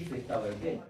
Effettamente.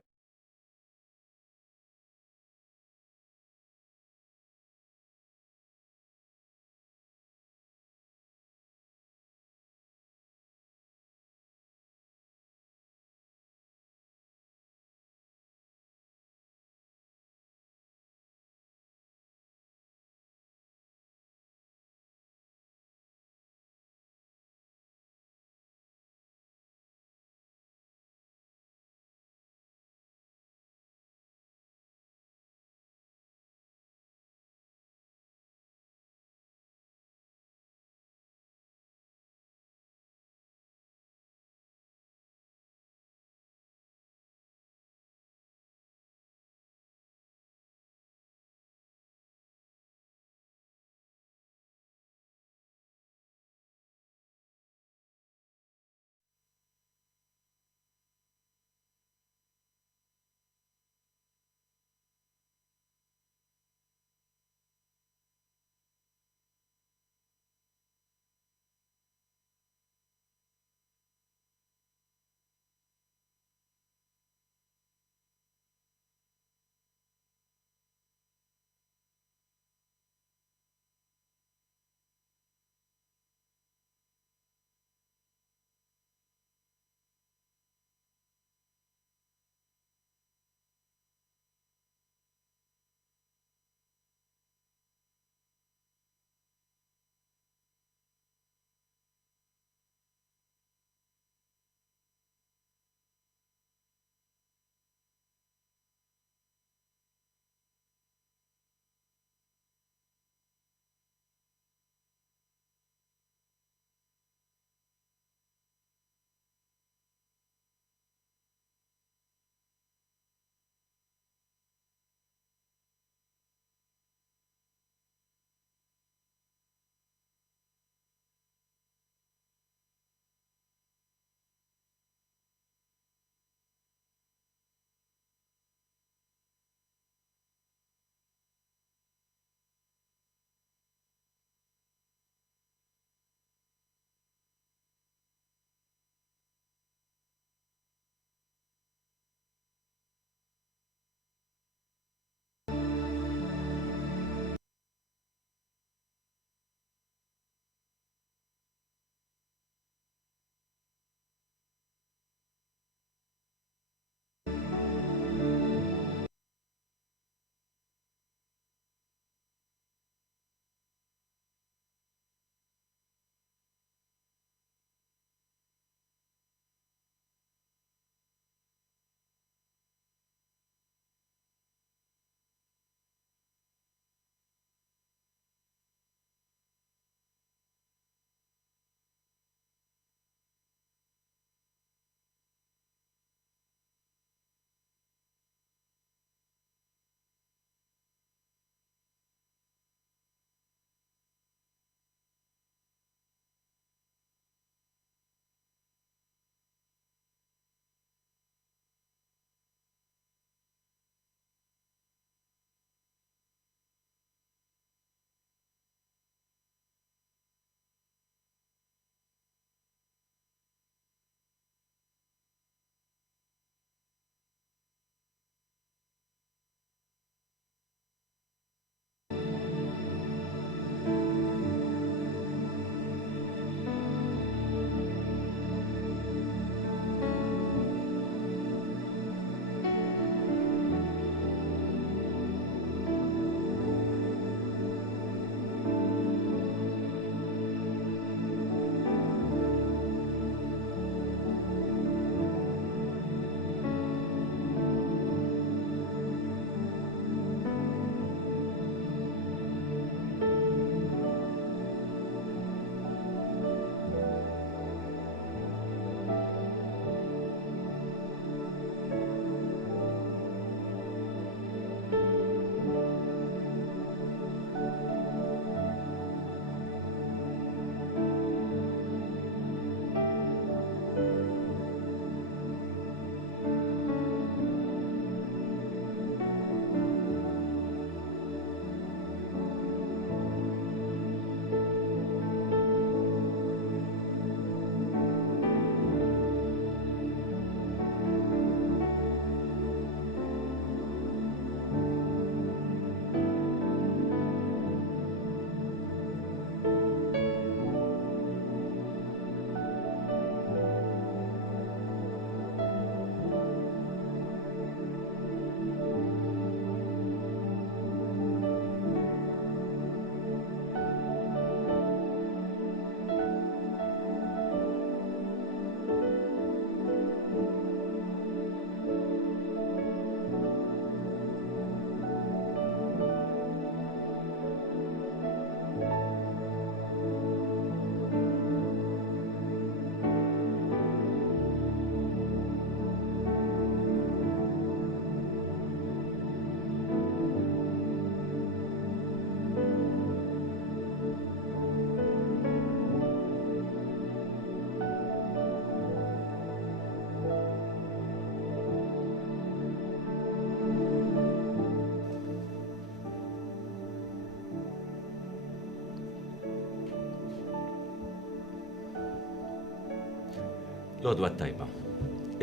L-għodwa tajba.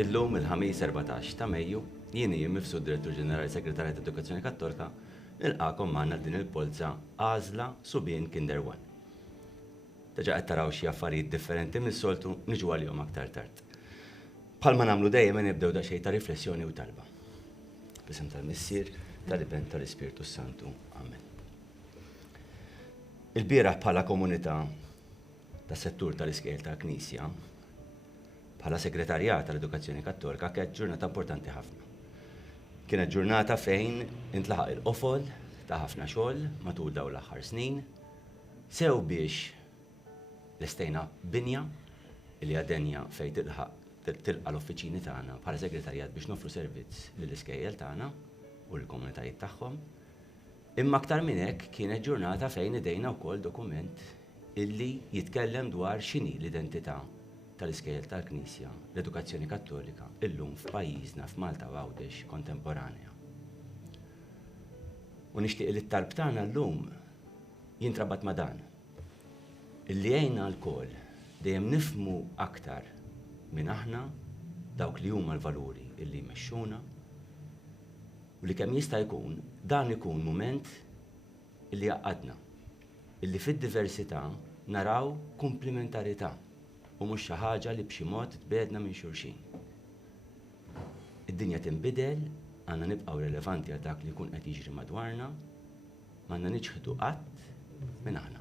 Illum il-ħamis 14 ta' Mejju, jieni Mifsud Direttur Ġenerali Segretarjat Edukazzjoni Kattolika, nilqakom magħna din il-polza għażla Subien Kinder 1. Deġa qed taraw xi affarijiet differenti mis-soltu niġu għalihom aktar tard. Bħalma nagħmlu dejjem nibdew daqsxejn ta' riflessjoni u talba. B'isem tal-Missier, tal-Ibn tal-Ispirtu Santu. Amen. Il-bieraħ bħala komunità tas-settur tal-iskejjel tal-Knisja, bħala segretarjat tal-Edukazzjoni Kattolika kienet ġurnata importanti ħafna. Kienet ġurnata fejn intlaħaq il-qofol ta' ħafna xogħol matul dawn l-aħħar snin, sew biex l-istejna binja li għadenja fejn tilqa l-offiċini tagħna bħala segretarjat biex nofru servizz lill-iskejjel tagħna u l-komunitajiet tagħhom. Imma aktar minn hekk kienet ġurnata fejn idejna wkoll dokument illi jitkellem dwar x'inhi l-identità tal-iskejjel tal-Knisja, l-Edukazzjoni Kattolika, illum f'pajjiżna f'Malta u Għawdex kontemporanja. U nixtieq li t-talb tagħna llum jintrabat ma' dan. Illi għejna l-koll dejjem nifhmu aktar minn aħna dawk li huma l-valuri illi jmexxuna u li kemm jista' jkun dan ikun mument illi jaqadna, illi fid-diversità naraw komplementarità u mhux xi ħaġa li b'xi mod tbedna minn xulxin. Id-dinja tinbidel, għandna nibqgħu relevanti għal dak li jkun qed jiġri madwarna, m'għandna niġħdu qatt minn aħna.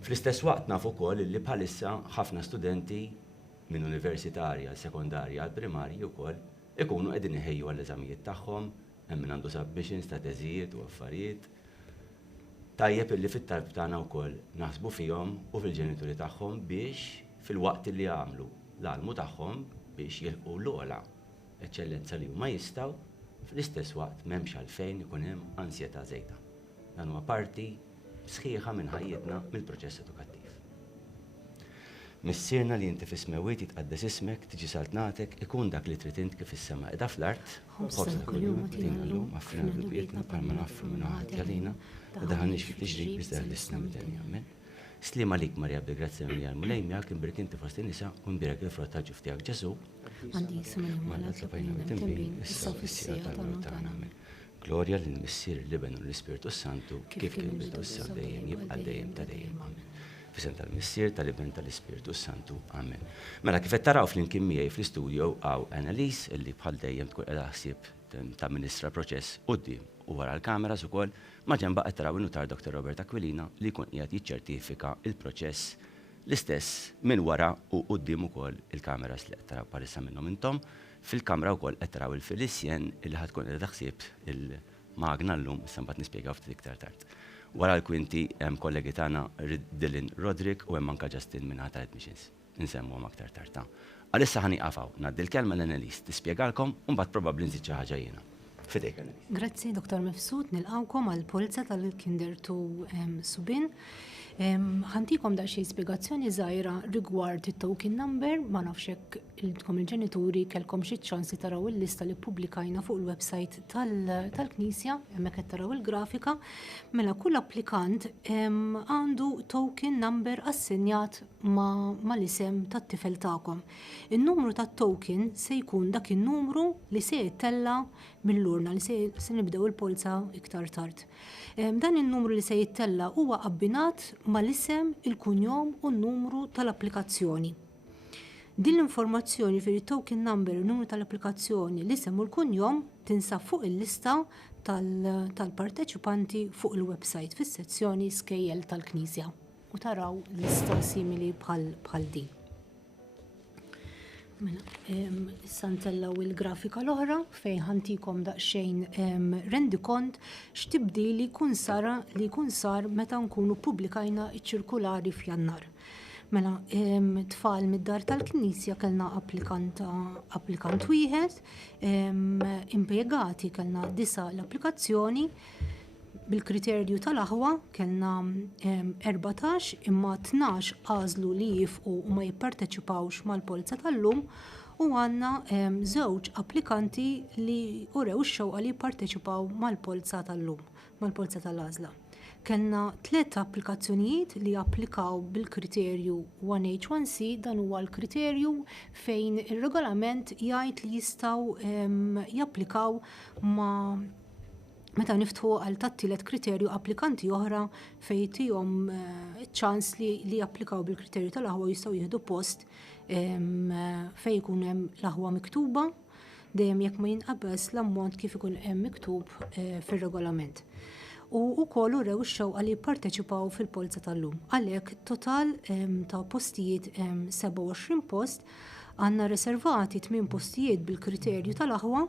Fl-istess waqt naf ukoll li bħalissa ħafna studenti minn universitarja għal sekondarja għal primarji wkoll ikunu qegħdin iħejju għall-eżamijiet tagħhom, hemm min għandu submissions ta' teżijiet u affarijiet. Tajjeb illi fit-talb tagħna wkoll naħsbu fihom u fil-ġenituri tagħhom biex fil-waqt li jagħmlu l-għalmu tagħhom biex jilqu l-ogħla eċċellenza li huma jistgħu, fl-istess waqt m'hemmx għalfejn ikun hemm ansjetà żejda. Dan huwa parti sħiħa minn ħajjitna mill-proċess edukattiv. Missierna li inti fis-smewwiet jitqaddes ismek, tiġi saltnatek, ikun dak li trid int kif is-sema qiegħda fl-art, ħobsna kuljum tina llum għaffrina bil-qietna bħalma naffru minn ħadd għalina, u daħalniex fi tiġrik biex daħlisna mid-denja. Amen. Slima lik Marja b'grazzja minn l-mulejmja kien birk inti fost in-nisa u nbirek il-frott tal-ġuf tiegħek Ġesu. Għandi jisimni Malla tlabajna timbin, issa fis-sija tal-mewt tagħna. Amen. Glorja lill-Missier l-Iben u l-Ispirtu Santu kif kien bidu issa dejjem jibqa' dejjem ta' dejjem. Amen. Fisem tal-Missier tal-Iben tal-Ispirtu Santu. Amen. Mela kif qed taraw flimkien miegħi fl-istudio għaw Annalise illi bħal dejjem tkun qiegħda ħsieb tamministra proċess quddiem u wara l-kameras ukoll ma' ġenba qed taraw in-notar Dr. Robert Aquilina li jkun qiegħed jiċċertifika il-proċess l-istess minn wara u quddiem ukoll il-kameras li qed taraw bħalissa minnhom intom. Fil-kamra wkoll qed taraw il-Felicien illi ħad tkun qiegħda ħsieb il-magna llum issa mbagħad nispjegaw ftit iktar tard. Wara l-kwinti hemm kollegi tagħna Dylan Roderick u hemm anke Justin minn ħadd admissions. Insemmuhom aktar tard. Għalissa ħaniqafaw ngħaddi l-kelma l-Annalise tispjegalkom u mbagħad probabbli nżid xi ħaġa jiena. Fidejk Annalise. Grazzi Dr. Mifsud, nilqawkom għall-polza tal-Kinder 2 Subien. Ħantikom daqsxejn spjegazzjoni żgħira rigward it-token number, ma nafx hekk ilkom il-ġenituri kellkom xi ċans li taraw il-lista li ppubblikajna fuq il-website tal-Knisja, hemmhekk qed taraw il-grafika, mela kull applikant għandu token number assenjat mal-isem tat-tifel tagħkom. In-numru tat-token se jkun dak in-numru li se jittella mill-urna li se nibdew il-polza iktar tard. Dan in-numru li se jittella huwa abbinat mal-isem, il-kunjom u n-numru tal-applikazzjoni. Din l-informazzjoni token number u n-numru tal-applikazzjoni, l-isem u l-kunjom tinsab fuq il-lista tal-parteċipanti fuq il-website fis-sezzjoni skejjel tal-Knisja u taraw lista simili bħal din. Issa ntellaw il-grafika l-oħra fejn ħantikom daqsxejn rendikont x'tibdili jkun sar meta nkunu pubblikajna ċ-ċirkulari f'Jannar. Mela tfal mid-dar tal-Knisja kellna applikant wieħed, impjegati kellna 9 l-applikazzjoni, bil-kriterju tal-aħwa kellna 14 imma 12 għażlu li jifqu u ma jipparteċipawx mal-polza tal-lum u għandna 2 applikanti li urew x-xewqa li jipparteċipaw mal-polza tal-lum, mal-polza tal-għażla. kellna 3 applikazzjonijiet li applikaw bil-kriterju 1H1C, dan huwa l-kriterju fejn ir-regolament jgħid li jistgħu japplikaw meta niftħu għal tat-tielet kriterju applikanti oħra fejn tihom ċans li japplikaw bil-kriterju tal-aħwa jistgħu jieħdu post fejn jkun hemm l-aħwa miktuba dejjem jekk ma jinqabeż l-ammont kif ikun hemm miktub fir-regolament. U wkoll urew ix-xewqa li jipparteċipaw fil-polza tal-lum. Għalhekk total ta' postijiet 27 post għandna riservati 8 postijiet bil-kriterju tal-aħwa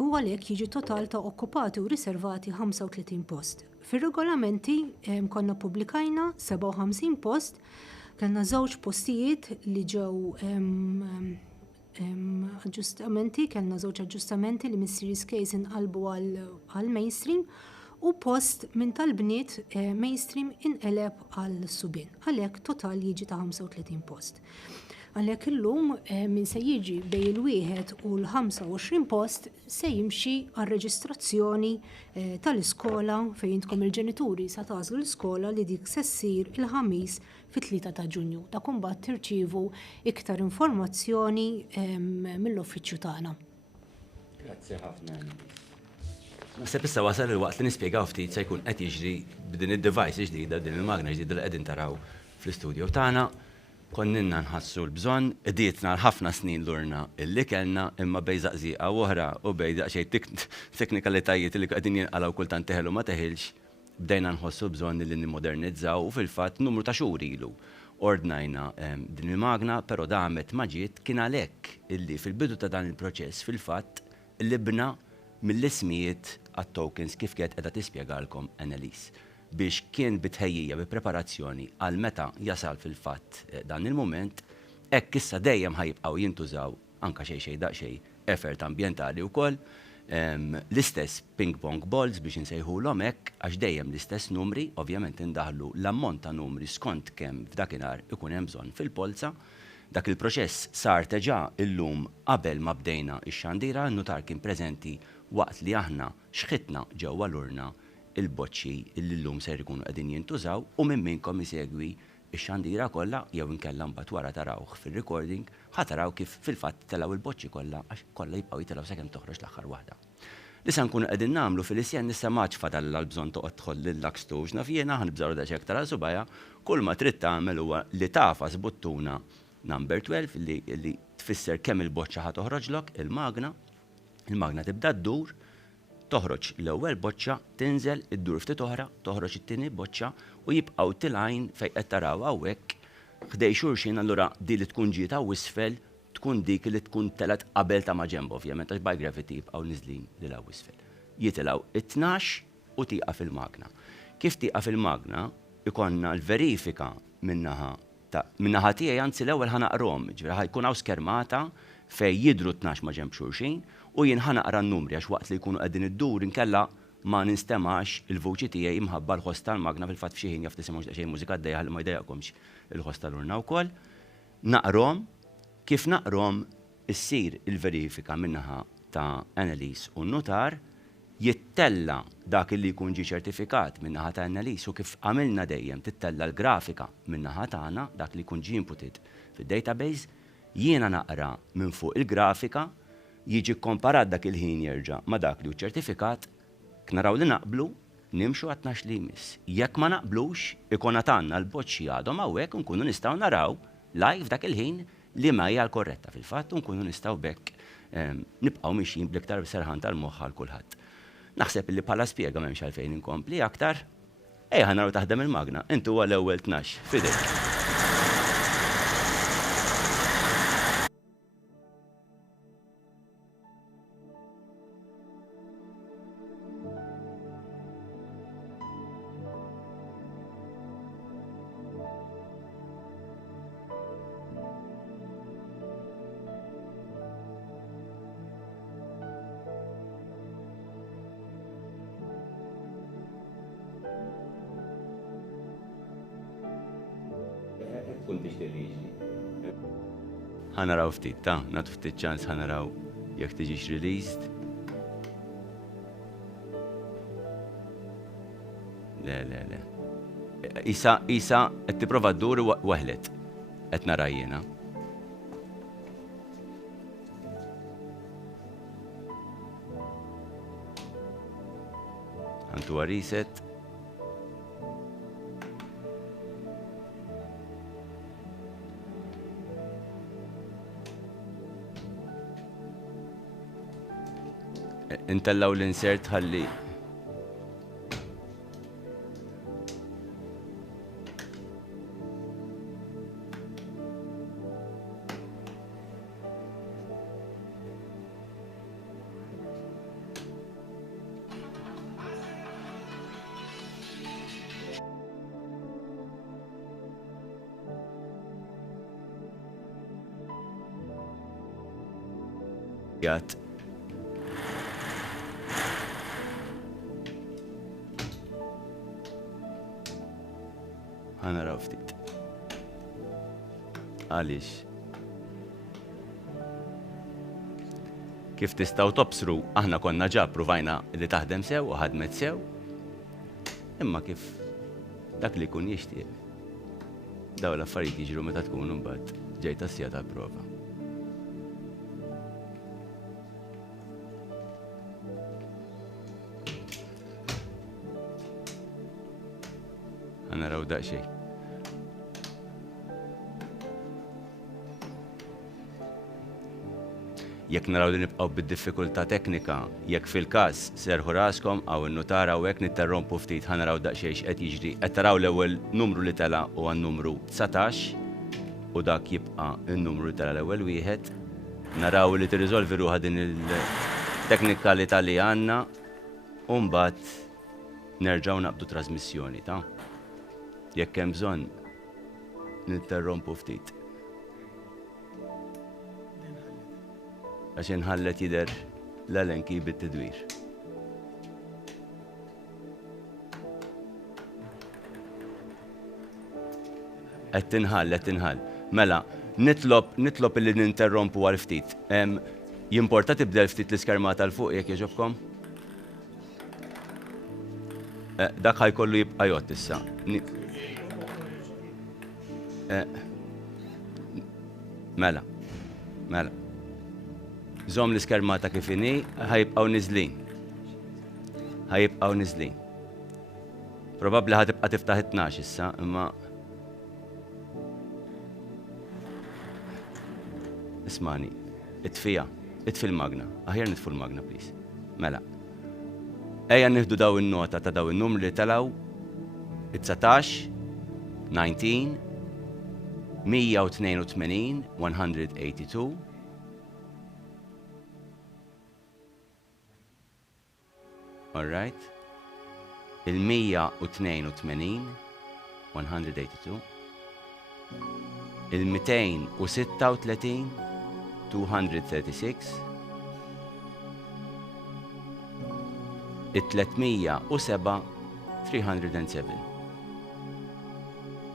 u għalhekk jiġi total ta' okkupati u riservati 35 post. Fir-regolamenti konna pubblikajna 57 post, kellna 2 postijiet li ġew aġġustamenti, kellna 2 aġġustamenti li mis-series case inqalbu għal mainstream u post minn tal-bniet mainstream inqeleb għal subien. Għalhekk total jiġi ta' 35 post. Għalhekk illum min se jiġi bejn il-1 u l-25 post se jimxi għal-reġistrazzjoni tal-iskola fejn intkom il-ġenituri sa tagħżlu l-iskola li dik se ssir il-ħamis fit-3 ta' Ġunju. Dak imbagħad tirċievu iktar informazzjoni mill-uffiċċju tagħna. Grazzi ħafna. Naħseb issa wasal il-waqt li nispjegaw ftit se jkun qed jiġri b'din id-device ġdida, din il-magna ġdida li qegħdin taraw fl-istudju tagħna. Konninna nħassu l-bżonn, idietna l-ħafna snin lurna illi kellna imma bej zaqżieqa oħra u bej daqsxejn teknikalitajiet li qegħdin jinqalgħu kultant teħel u ma teħilx, bdejna nħossu bżonn li nimmodernizzaw u fil-fatt numru ta' xhur ilu ordnajna din il-magna, però damet ma ġiet kien għalhekk illi fil-bidu ta' dan il-proċess fil-fatt libna mill-ismijiet għat-tokens kif kienet qiegħda tispjegalkom Annalise biex kien bitħejjija bi preparazzjoni għal meta jasal fil-fatt dan il-moment, hekk issa dejjem ħajibqgħu jintużaw anke xejn daqsxejn effort ambjentali wkoll l-istess ping pong balls biex insejħulhom hekk għax dejjem l-istess numri, ovvjament indaħlu l-ammont ta' numri skont kemm f'dakinhar ikun hemm bżonn fil-polza. Dak il-proċess sar teġa illum qabel ma bdejna x-xandira, n-notar kien preżenti waqt li aħna xħitna ġewwa l-urna il-boċċi illi llum ser ikunu qegħdin jintużaw u minn minnkom isegwi x-xandira kollha jew inkella mbagħad wara tarawh fir-recording ħataraw kif fil-fatt telgħu il-boċċi kollha għax kollha jibqgħu jitilgħu sakemm toħroġ l-aħħar waħda. Li se nkunu qegħdin nagħmlu fil-isjen nista' maċ fadal l-bżonn toqgħod tħoll lil-lakstux naf jiena ħanibżgħu daqs aktar għal subajja, kull ma trid tagħmel huwa li tafas buttuna number 12 li tfisser kemm il-boċċa ħa toħroġlok il-magna tibda ddur toħroġ l-ewwel boċċa, tinżel, iddur ftit oħra, toħroġ it-tieni boċċa u jibqgħu tilgħin fejn qed taraw hawnhekk ħdej xulxin allura di li tkun ġieta wisfel tkun dik li tkun telet qabel ta' ma' ġenb ovvjament għax by gravity jibqgħu niżlin lil wisfel. Jitilgħu it-12 u tieqa fil-magna. Kif tieqa fil-magna ikonna l-verifika minnaħa tiegħi anzi l-ewwel ħanaqrom, ġifieri ħajkun hawn skermata fejn jidhru 12 ma' ġenb xulxin u jien ħanaqra n-numri għax waqt li jkunu qegħdin iddur inkella ma ninstemax il-vuċi tiegħi imħabba l-ħoss tal-magna fil-fatt f'xi ħin jaf tisimgħu daqsxejn mużika d-dejja ħalli ma jdejjaqkomx il-ħoss tal-urna wkoll. Naqrom, kif naqrom issir il-verifika minnaħa ta' Annalise u n-notar jittella dak li jkun ġi ċertifikat minnaħa ta' Annalise u kif għamilna dejjem tittella l-grafika minnaħa tagħna dak li jkun ġi inputed fid-database, jiena naqra minn fuq il-grafika jiġi komparat dak il-ħin jerġa' ma' dak li hu ċertifikat, knaraw li naqblu, nimxu għat-12 li jmiss. Jekk ma naqblux, ikun għatanna l-boċċi għadhom hawnhekk nkunu nistgħu naraw live dak il-ħin li ma hija l-korretta fil-fatt u nkunu nistgħu bekk nibqgħu mixjin bl-iktar serħan tal-moħħ għal kulħadd. Naħseb li bħala spjega m'hemmx għalfejn inkompli aktar. Ejja naraw taħdem il-magna, intu huwa l-ewwel 12 fidejk. ħanaraw ftit, nagħtu ftit ċans ħanaraw jekk tiġix released. Le. Isa qed tipprova ddur waħlet qed nara jiena. Ħantu reset. Intellaw l-insert ħalli jgħat. Ħanaraw ftit. Għaliex. Kif tistgħu tobsru, aħna konna ġa pruvajna li taħdem sew u ħadmet sew. Imma kif dak li jkun jixtieq. Dawn l-affarijiet jiġru meta tkun imbagħad ġejta s-sija tal-prova. Naraw daqsxejn. Jekk naraw li nibqgħu bid-diffikultà teknika, jekk fil-każ serħu raskom aw innutara u hekk nitterrompu ftit ħanaraw daqsxejn x'qed jiġri. Qed taraw l-ewwel numru li tela huwa n-numru 19 u dak jibqa' n-numru li tela l-ewwel wieħed. Naraw li tirriżolvi ruħha din il-teknikalità li għandna u mbagħad nerġgħu naqbdu trasmissjoni ta' jekk hemm bżonn nitterrompu ftit. Għax inħallet jidher l-elenki bit-tidwir. Qed tinħall. Mela, nitlob illi ninterrompu għal ftit. Jimporta tibdel ftit l-iskermata l fuq jekk jogħġobkom? Dak ħajkollu jibqa' jgħod issa. Mela. Żomm l-iskermata kif inhi, ħajibqgħu niżlin. Probabbli ħatibqa' tiftaħ 12 issa, imma ismani, itfi l-magna. Aħjar nitfu l-magna, please. Mela. Ejja nieħdu daw in-nota ta' daw in-numri li telgħu 19, 19, 182, 182. All right. Il-182, 182. Il-236, 236. Il-307, 307.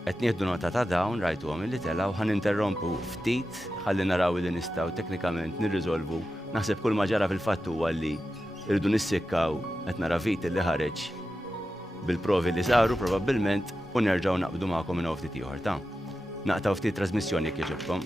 Qed nieħdu nota ta' dawn rajtuhom illi telgħu ħaninterrompu ftit ħalli naraw li nistgħu teknikament nirriżolvu. Naħseb kull ma ġara fil-fatt huwa li irridu nissikkaw qed nara vit li ħareġ bil-provi li saru probabbilment u nerġgħu naqbdu magħkom minn ftit ieħor ta' naqtaw ftit trasmissjoni jekk jogħġobkom.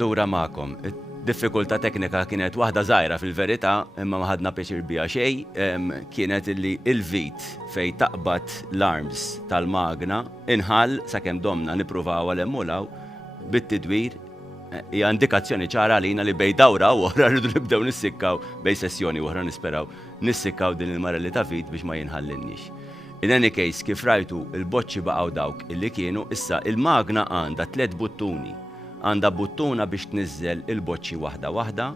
Lura magħkom. Diffikultà teknika kienet waħda żgħira fil-verità, imma ma ħadna pjaċir biha xejn, kienet illi il-vit fej taqbad l-arms tal-magna inħall sakemm domna nippruvaw għal-emmulaw bit-tidwir hija indikazzjoni ċara għalina li bej dawra u oħra rridu nibdew nissikkaw bej sessjoni oħra nisperaw nissikkaw din il-marelli ta' vit biex ma jinħallinniex. In any case, kif rajtu il-boċċi baqgħu dawk illi kienu, issa il-magna għandha 3 buttuni. Għandha buttuna biex tniżżel il-boċċi waħda,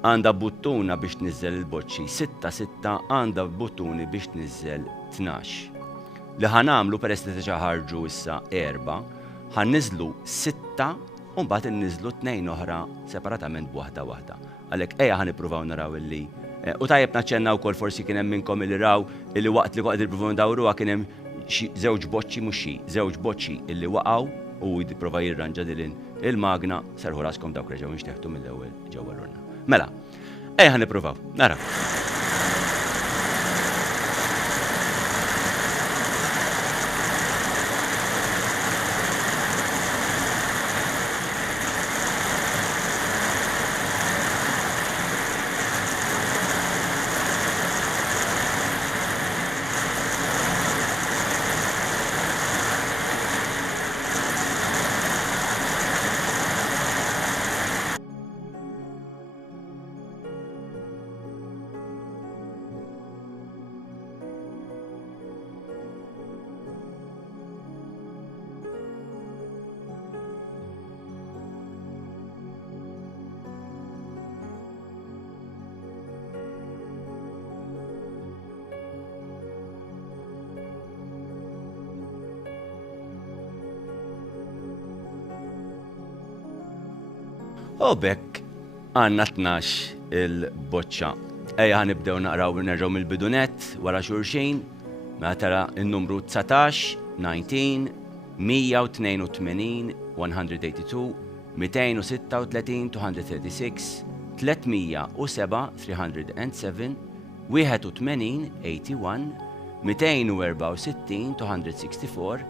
għandha buttuna biex tniżżel il-boċċi 6, għandha buttuni biex tniżżel 12. Li ħanamlu peress li ħarġu issa 4, ħanniżlu 6 u mbagħad inniżlu 2 oħra separatament b'waħda. Għalhekk ejja ħanippruvaw naraw illi u tajjeb naċċenna wkoll forsi kien hemm minnkom illi raw illi waqt li qogħdu jippruvaw ndawruha kien hemm xi żewġ boċċi mhux xi, żewġ boċċi illi waqgħu u jipprova jirranġa din il-magna serħu raskom dawk reġgħu nixteħtu mill-ewwel ġewwa l-urna. Mela, ejja ħanippruvaw, naraw. U bekk għandna 12 il-boċċa. Ejja ħanibdew naqraw nerġgħu mill-bidunet wara xulxin, mela tara n-numru 19, 19, 182, 182, 236, 236, 307, 307, 81, 81, 264, 264,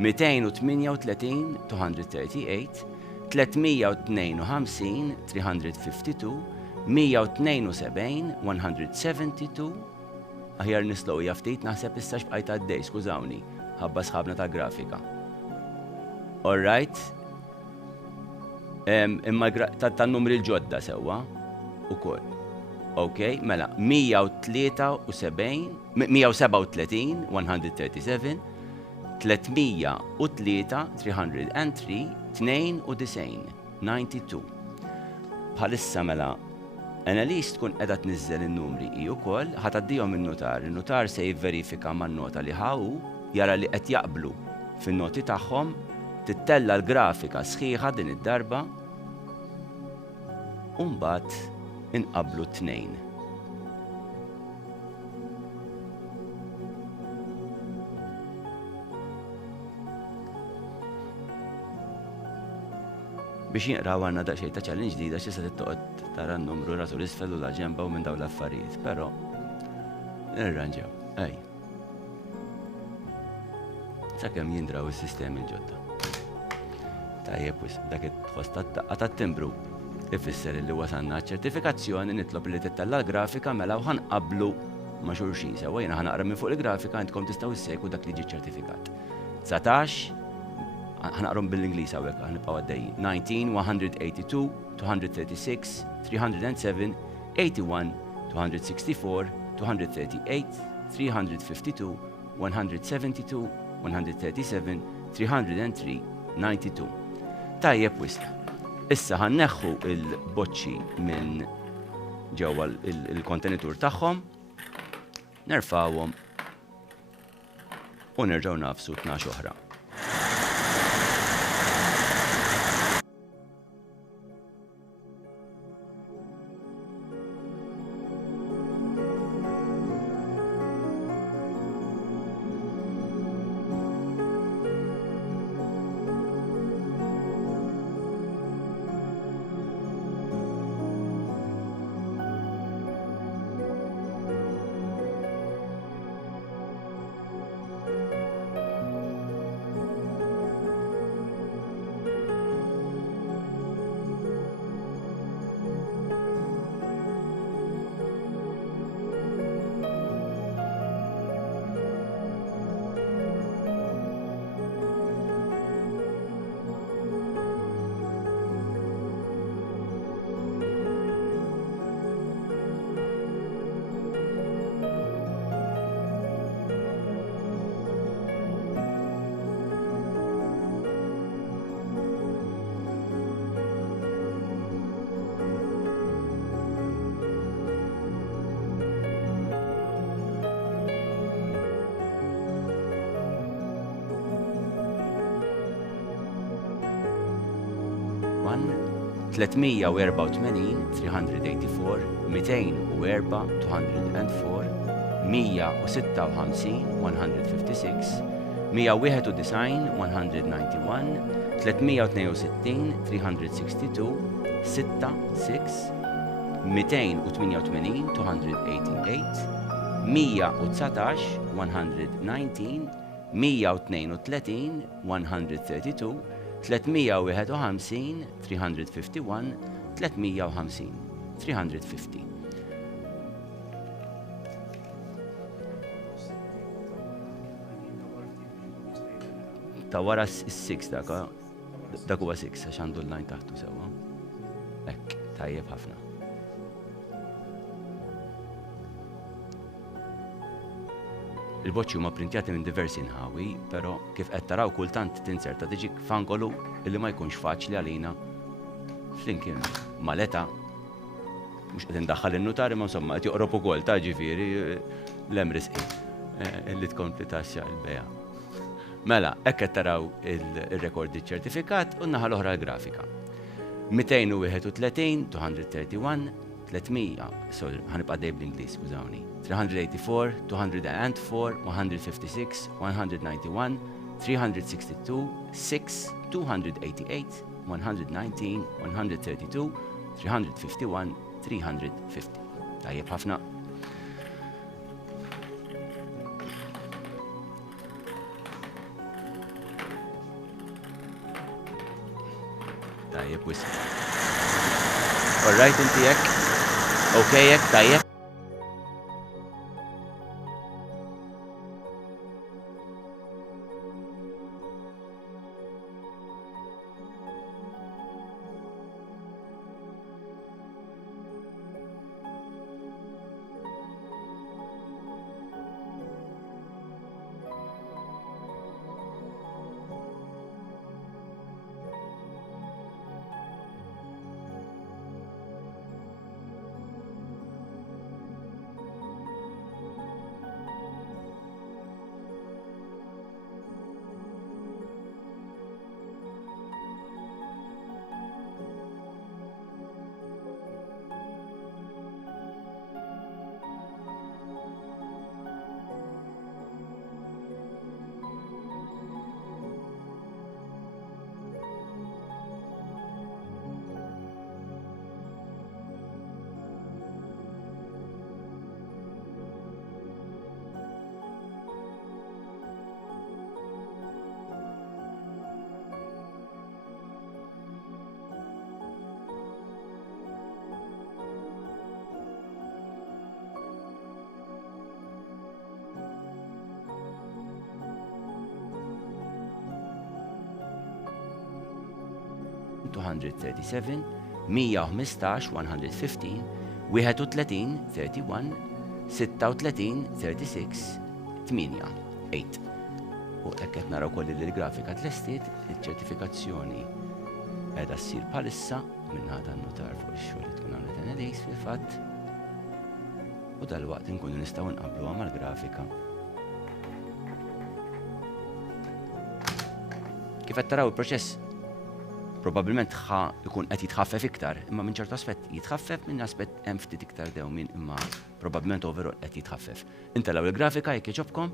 238, 238, 352, 352, 172, 172, aħjar nislow jaftit naħseb issa xbqajt għaddej, skużawni, ħabba sħabna ta' grafika. All right? Imma tan-numri l-ġodda sewwa ukoll. Okay, mela 137, 137, 137, 303, 303, 92, 92. Bħalissa mela Annalise tkun qiegħda tniżżel in-numri hi wkoll ħataddihom in-notar. In-notar se jivverifika man-nota li ħawu jara li qed jaqblu fin-noti tagħhom, tittella l-grafika sħiħa din id-darba u mbagħad inqablu 2. Biex jinqraw għandna daqsxejn ta' challenge ġdida xi se toqgħod tara n-numru rasu l-isfel u l-aġemba u minn dawn l-affarijiet, però nirranġaw, ej. Sakemm jindraw is-sistemi l-ġodda. Tajjeb wis, dak it-tħoss tat-daqqa tat-timbru ifisser li wasalna ċ-ċertifikazzjoni nitlob li tittella l-grafika mela u ħanqablu ma' xulxin sewwa jiena ħanaqra minn fuq il-grafika intkom tistgħu issejku dak li ġie ċertifikat. 19 ħanaqrom bil-Ingliż hawnhekk ħanibqgħu għaddejjin. 19, 182, 236, 307, 81, 264, 238, 352, 172, 137, 303, 92. Tajjeb wisla. Issa ħanneħħu il-boċċi minn ġewwa il-kontenitur tagħhom, nerfgħuhom u nerġgħu nafsu 12 oħra. 1 384 384 204 204 156 156 191 191 362 362 6 6 288 288 119 119 132 132 351 351 350 350 ta' wara s-6 dak huwa 6 għax għandu l-line taħtu sewwa. Hekk, tajjeb ħafna. Il-boċċi huma printjati minn diversi nħawi, però kif qed taraw kultant tinserta tiġi f'angolu illi ma jkunx faċli għalina flimkien mal-età mhux qed indaħħal in-nutari ma insomma qed joqrob ukoll ta' ġifieri l-hemm risqi illi tkompli taxxa l-bejgħa. Mela, hekk qed taraw ir-rekord ċertifikat u n-naħa l-oħra l-grafika. 231, 231, 300, sorry, ħanibqa' dej bl-Ingliż, skużawni. 384, 204, 156, 191, 362, 6, 288, 119, 132, 351, 350. Tajjeb ħafna. Tajjeb wis. All right, inti jekk? Okay, jekk tajjeb? $237, 115, 115, 31, 31, 36, 36, 8, 8. U ekket naraw kolli l-grafika tlestiet, il-ċertifikazzjoni edha s-sir palissa minn ħada n-notar fuq il-xogħol li tkun għamlet analysis fil-fatt. U dal-waqt nkunu nistgħu nqablu mal-grafika. Kif qed taraw il-proċess probabbilment ikun qed jitħaffef iktar, imma minn ċertu aspett jitħaffef, minn aspett hemm ftit iktar dewmien imma probabbilment overall qed jitħaffef. Intellaw il-grafika jekk jogħġobkom.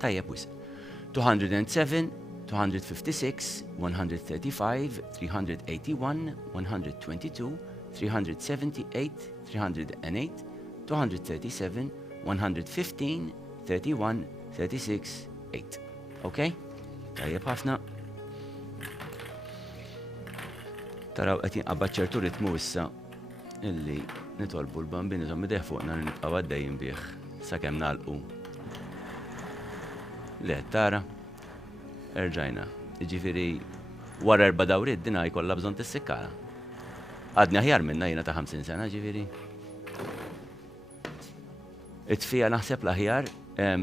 Tajjeb wisq. 207, 256, 135, 381, 122, 378, 308, 237, 115, 31, 36, 8. Okay? Tajjeb ħafna. Taraw qed jinqabad ċertu ritmu issa illi nitolbu l-bambini żomm idejh fuqna li nibqgħu għaddejjin bih sakemm nagħlqu. Le, tara, erġajna. Jiġifieri wara 4 dawriet din jkollha bżonn tissikkara. Għadni aħjar minna jiena ta' 50 sena, ġifieri. It-tfija naħseb l-aħjar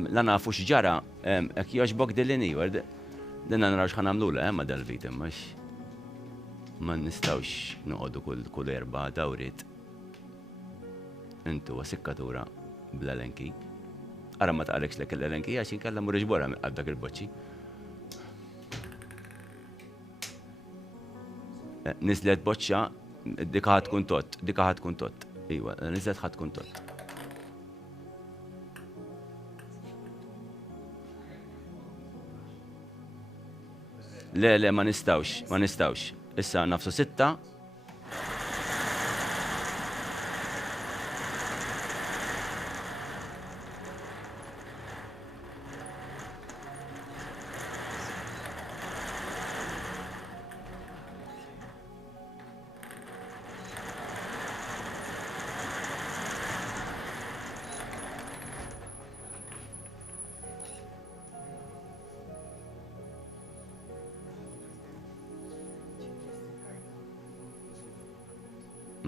la nafu x'ġara hekk jogħġbok dillini dinna naraw x'ħan nagħmlula ma' dal-video ma nistgħux noqogħdu kull 4 dawriet. Intu sikkatura bl-elenki. Ara ma taqalekx lek l-elenki għax inkella mur iġbora minn dak il-boċċi. Nizlet boċċa, dika ħatkun tot. Iwa, nizlet ħatkun tot. Le, ma nistawx. Issa nafsu 6.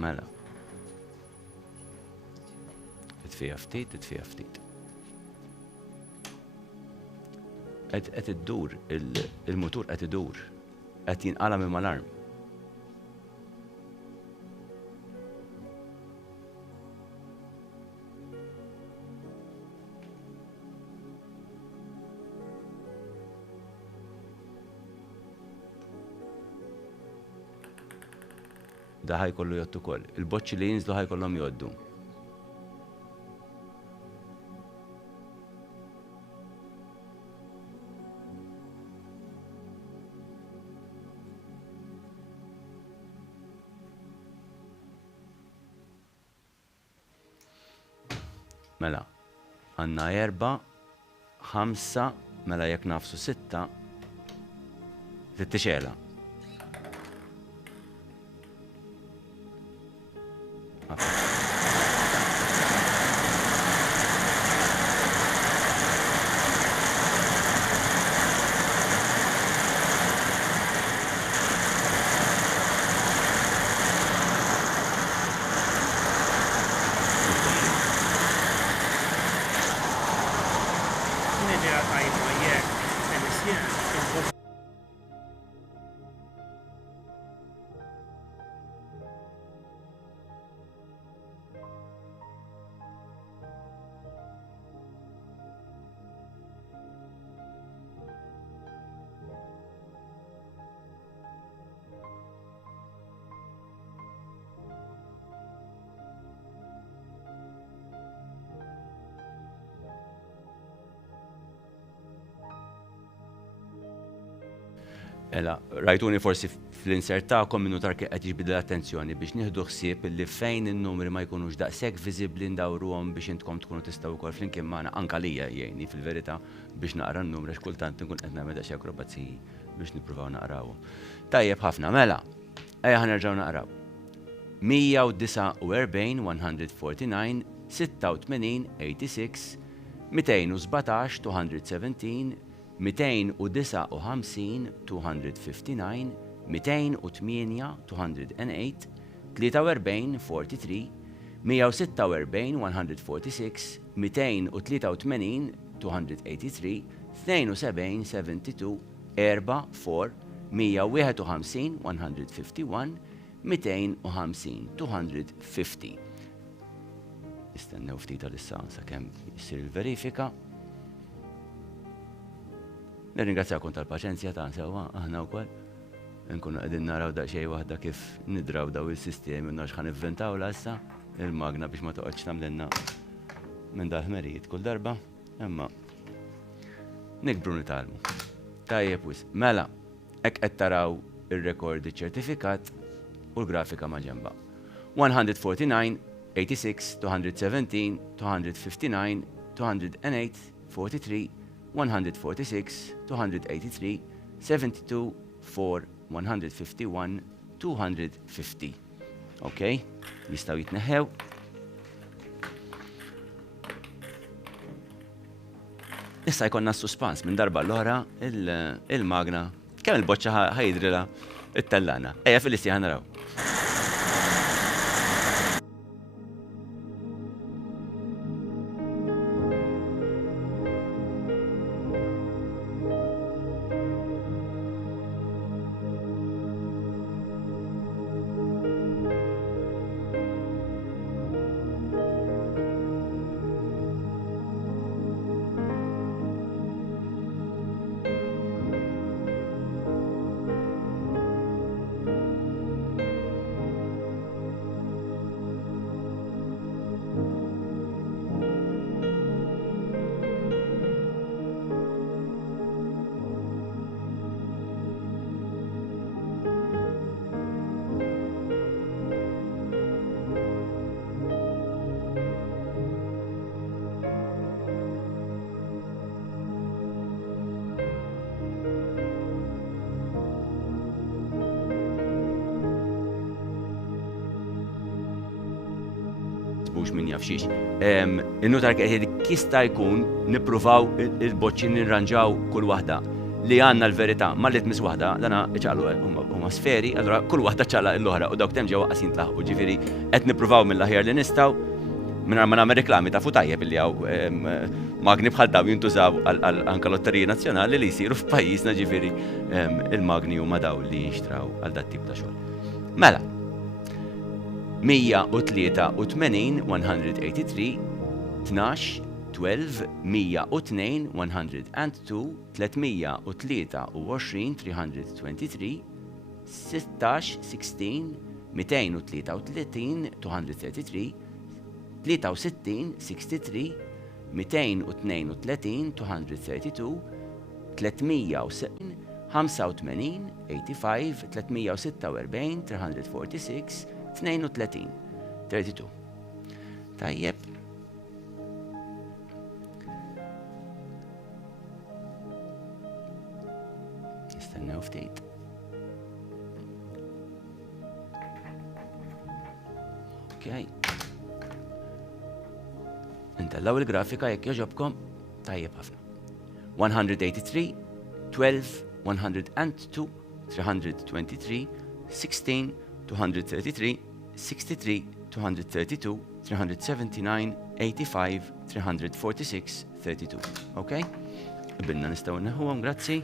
Mela. Titfija ftit. Qed iddur, il-mutur qed idur. Qed jinqala minn mal-arm. Da ħajkollu jottu koll. Il-boċċi li jinżlu ħajkollhom joddu. Mela, għanna 4, 5, mela jekk nafsu 6, tittixela. Ela, rajtuni forsi fl-insert ta'kom minnu tarki qed jiġbidel l-attenzjoni biex nieħdu ħsieb li fejn in-numri ma jkunux daqshekk viżibbli ndawruhom biex intkom tkunu tistgħu wkoll flimkien magħna anke lija jgħinni fil-verità biex naqra n-numri x'kultant inkun qed nagħmel daqsxejn akrobaziji biex nippruvaw naqrawhom. Tajjeb ħafna, mela, ejja ħanerġgħu naqraw. 149, 149, 86, 86, 217, 217, 259, 259, 208, 208, 43, 43, 146, 146, 283, 283, 72, 72, 4, 4, 151, 151, 250, 250. Istennew ftit għal-issa sakemm jissir il-verifika. Nirringrazzjakom tal-paċenzja ta' sewwa aħna wkoll. Nkunu qegħdin naraw daqsxejn waħda kif nidraw daw is-sistemi nax ħan ivventaw issa il-magna biex ma toqgħodx tagħmlilna minn dal-ħmerijiet kull darba, imma nikbru nitalmu. Tajjeb wis. Mela, hekk qed taraw ir-rekordi ċertifikat u l-grafika ma' ġenba. 149, 86, 217, 259, 208, 43, 146, 283, 72, 4, 151, 250. Ok? Jistaw jitneħew. Issa jkonna suspans minn darba l-ora il-magna kemm il-boċċa ħajdrila it-tellana. Ejja fil-isti ħanaraw. jaħsbux min jaf xiex. In-nota dik jista' jkun nippruvaw il-boċċi nirranġaw kull waħda li għandna l-verità ma li tmiss waħda dana ċaqlu huma sferi, allura kull waħda ċala l-oħra u dawk temġew qasin tlaħqu. Ġifieri qed nippruvaw mill-aħjar li nistgħu minn ma nagħmel reklami ta' futajjeb illi hawn magni bħal daw jintużaw anke lotteriji nazzjonali li jsiru f'pajjiżna ġifieri il-magni huma daw li jinxtraw għal dat tip ta' xogħol. Mela, 183, 183, 12, 12, 102, 102, 323, 323, 16, 16, 233, 233, 63, 63, 232, 232, 370, 85, 85, 346, 346, 32, 32. Tajjeb. Nistennew ftit. Okay. Intellaw il-grafika jekk jogħġobkom tajjeb ħafna. 183, 12, 102, 323, 16, 233, 63, 232, 379, 85, 346, 32. Okay? Binna nistgħu neħuhom, grazzi.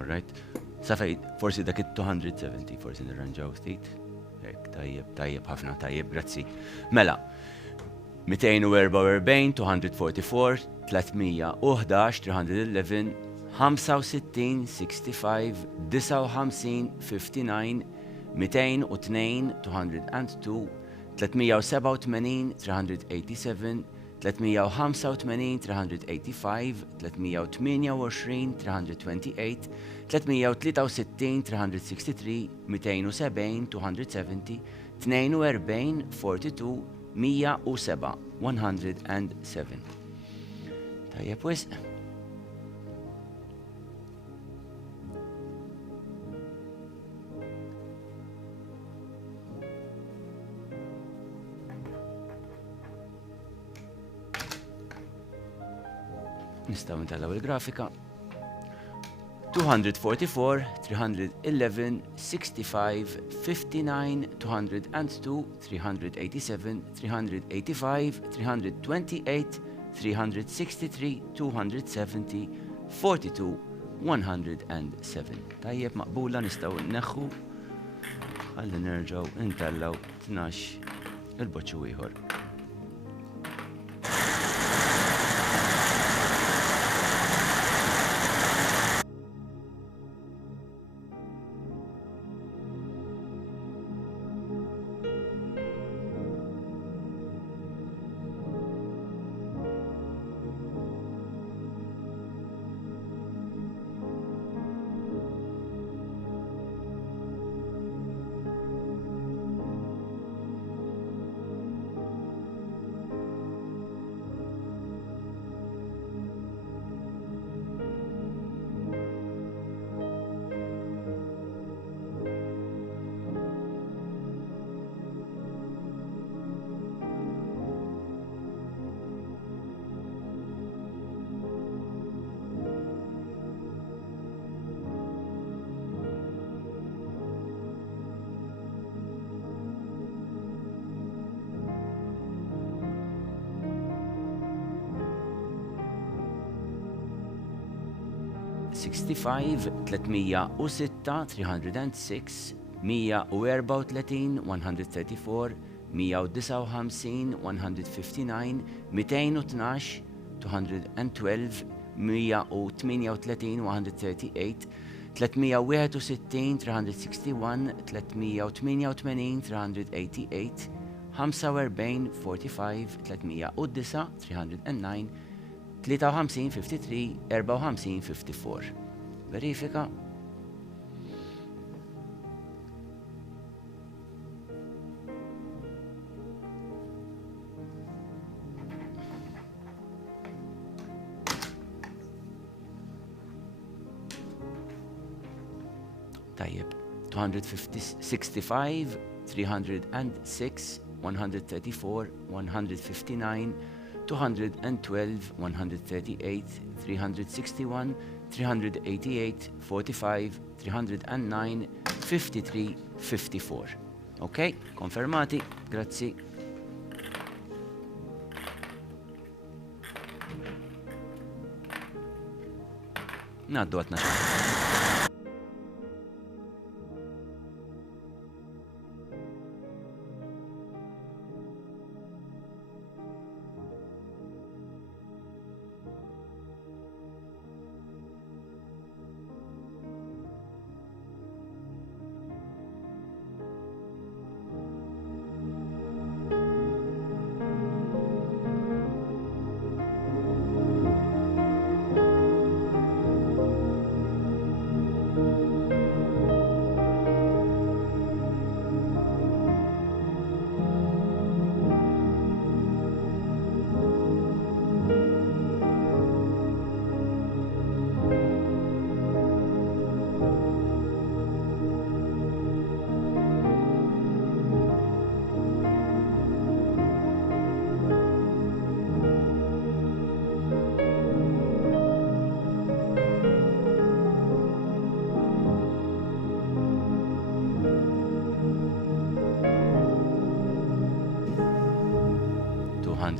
All right. Safej, forsi dak it-270, forsi nirranġaw ftit. Tajjeb ħafna, tajjeb, grazzi. Mela, 244, 244, 311, 311, 65, 65, 59, 59, 202, 202, 387, 387, 385, 385, 328, 328, 363, 363, 270, 270, 42, 42, 107, 107. Tajjeb wisq. Nistaw ntellaw il-grafika. 244, 311, 65, 59, 202, 387, 385, 328, 363, 270, 42, 107. Tajjeb maqbula nistaw neħħu. Għalli nerġaw intellaw 12 il-boċċu ieħor. 365 306 306 134 134 159 159 212 212 138 138 361 361 388 388 45 45 309 309 53 53 54 54 verifika. طيب 265 306 134 159 212 138 361 388 45 309 53 54. Ok, confermati, grazie. Naddu għatna xaħ.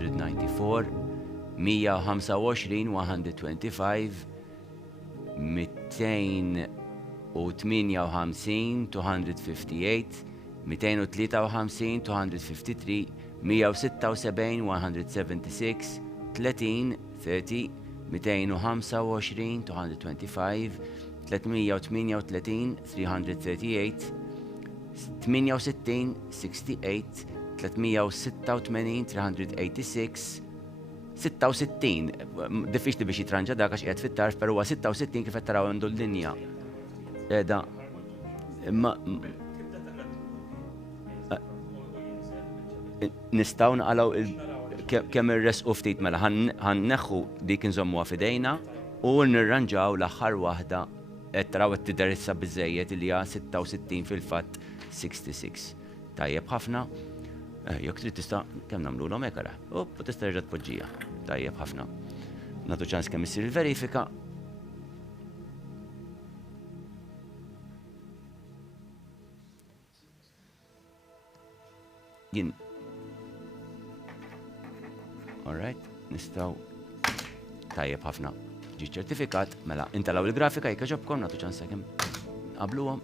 $194 125 125 258 258 253 253 176 176 30 30 225 225 338 338 68 68 386 386 66 diffiċli biex jitranġa dak għax qiegħed fit-tarf, però huwa 66 kif qed taraw għandu l-linja. Qiegħda nistgħu naqalgħu kemm irresqu ftit mela ħanneħħu dik inżommuha f'idejna u nirranġaw l-aħħar waħda qed taraw qed tidher issa biżżejjed li hija 66 fil-fatt 66. Tajjeb ħafna. Jekk trid tista' kemm nagħmluhom hekk ara. U tista' terġa' tpoġġija. Tajjeb ħafna. Nagħtu ċans kemm issir il-verifika. Jien. All right, nistgħu tajjeb ħafna. Ġi ċertifikat, mela intalaw il-grafika jekk ġobkom nagħtu ċans kemm qabluhom.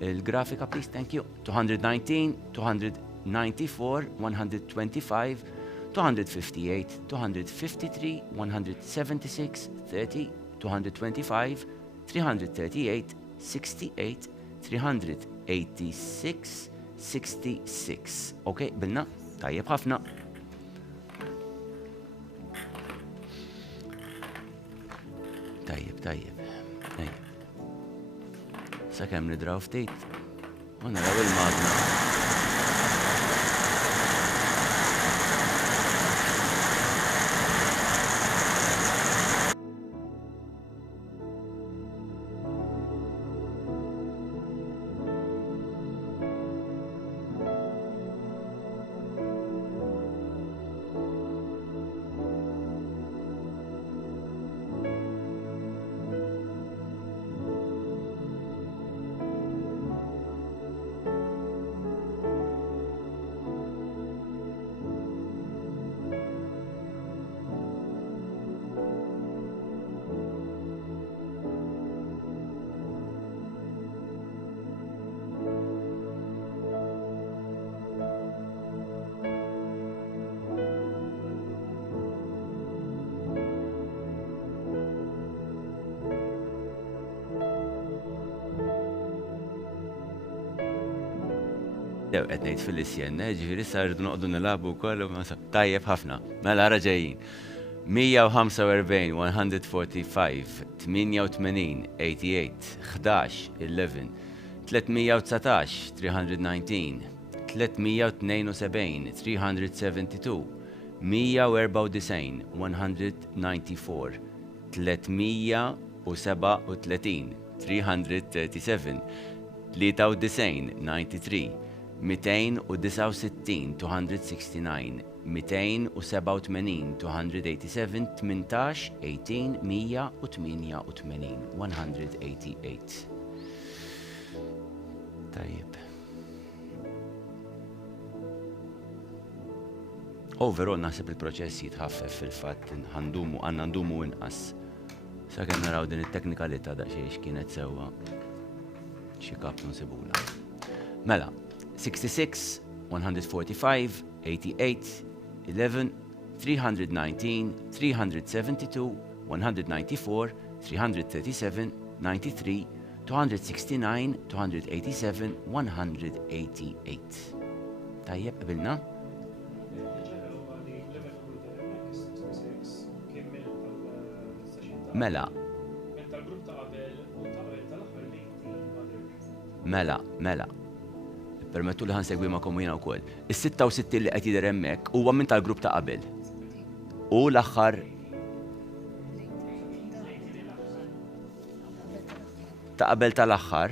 Il-grafika please, thank you. 219, 294, 125, 258, 253, 176, 30, 225, 338, 68, 386, 66. Ok, bilna? Tajjeb ħafna. Tajjeb. Sakemm nidraw ftit. U naraw il-magna. Dew qed ngħid fil-isjenna, ġifieri issa rridu noqogħdu nilagħbu wkoll tajjeb ħafna. Mela ara ġejjin. 145, 145, 88, 88, 11, 11, 319, 319, 372, 372, 194, 194, 337, 337, 93, 93, 269, 269, 287, 287, 18, 18, 188, 188. Tajjeb. Overall naħseb il-proċess jitħaffef fil-fatt għandna ndumu inqas. Sakemm naraw din it-teknikalità daqsxejn x'kienet sewwa xi kap nsibula. Mela, 66, 145, 88, 11, 319, 372, 194, 337, 93, 269, 287, 188. Tajjeb, qabilna? Mela. Mela. Permettu li ħansegwi ma' komuna wkoll. Is-66 li qed jidher hemmhekk huwa minn tal-grupp ta' qabel. U l-aħħar ta' qabel tal-aħħar.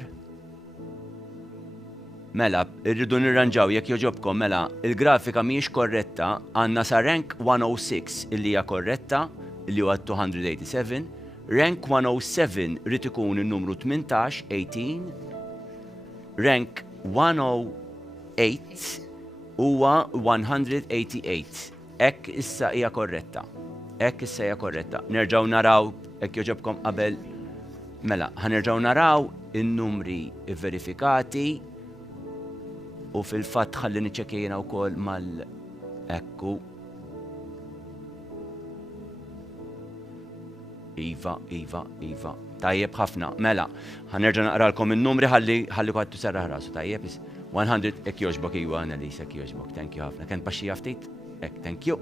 Mela, irridu nirranġaw jekk joġobkom mela, il-grafika mhijiex korretta, għandna sa rank 106 illi hija korretta, illi huwa 287, rank 107 rid ikun in-numru 18, 18, rank 108 huwa 188. Hekk issa hija korretta. Nerġgħu naraw hekk joġobkom qabel. Mela, ħanerġgħu naraw in-numri verifikati u fil-fatt ħalli niċċekkjejna wkoll mal-ekku. Iva. Tajjeb ħafna. Mela, ħanerġa' naqralkom in-numri ħalli kont serraħ rasu. Tajjeb 100 hekk jogħġbok iwa Annalisa hekk jogħġbok. Thank you ħafna. Kien baxxija ftit? Hekk, thank you.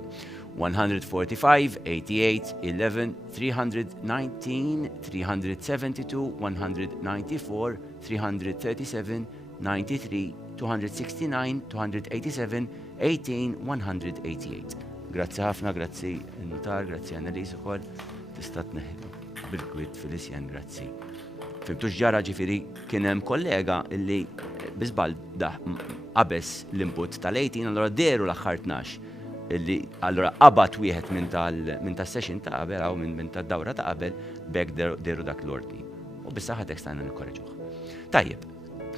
145, 88, 11, 319, 372, 194, 337, 93, 269, 287, 18, 188. Grazzi ħafna, grazzi n-notar, grazzi Annalisa ukoll. Tista' tneħħi bil-kwit fil-isjen, grazzi. Fimtux ġara ġifieri kien hemm kollega illi biżbal qabes l-input tal-18 allura deru l-aħħar 12 illi allura qabad wieħed minn tas-session ta' qabel aw minn tad-dawra ta' qabel b'hekk deru dak l-ordni. U bis-saħħa tek stajna nikkorreġuh. Tajjeb,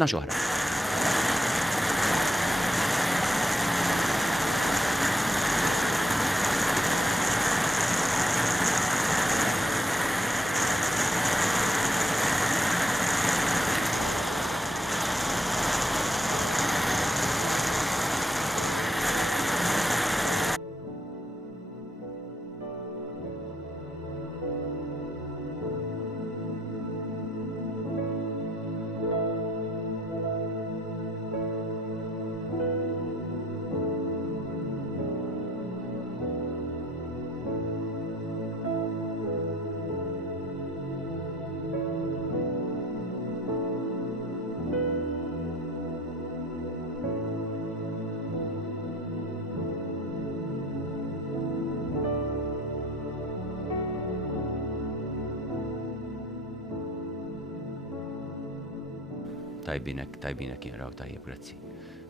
12 oħra. Tajbinek jinraw tajjeb, grazzi.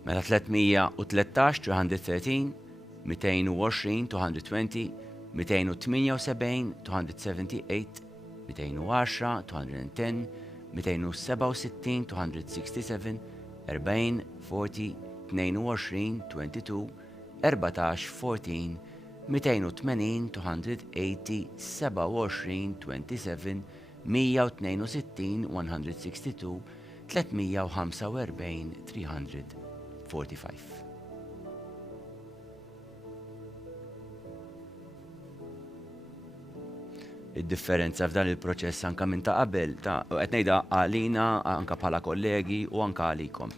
Mela 313, 313, 220, 220, 278, 278, 210, 210, 267, 267, 40, 40, 22, 22, 14, 14, 280, 280, 27, 27, 162, 162, 345, 345. Id-differenza f'dan il-proċess anka minn ta' qabel, qed ngħidha għalina anka bħala kollegi u anka għalikom.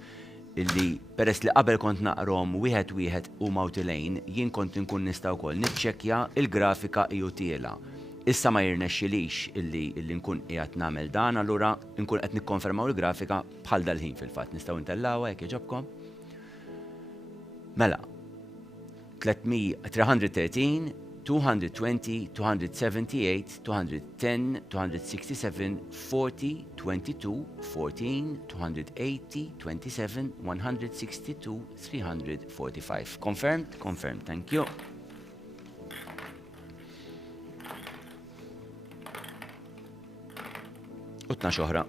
illi peress li qabel kont naqrom wieħed u mawtilejn, jien kont nkun nista' wkoll niċċekkja il-grafika hiju tiela. Issa ma jirnexxilix illi nkun qiegħed nagħmel dan, allura nkun qed nikkonfermaw il-grafika bħal dal-ħin fil-fatt. Nistgħu ntellawha jekk jogħġobkom. Mela, 313, 220, 278, 210, 267, 40, 22, 14, 280, 27, 162, 345. Confirmed? Confirmed. Thank you. Utna xoħra.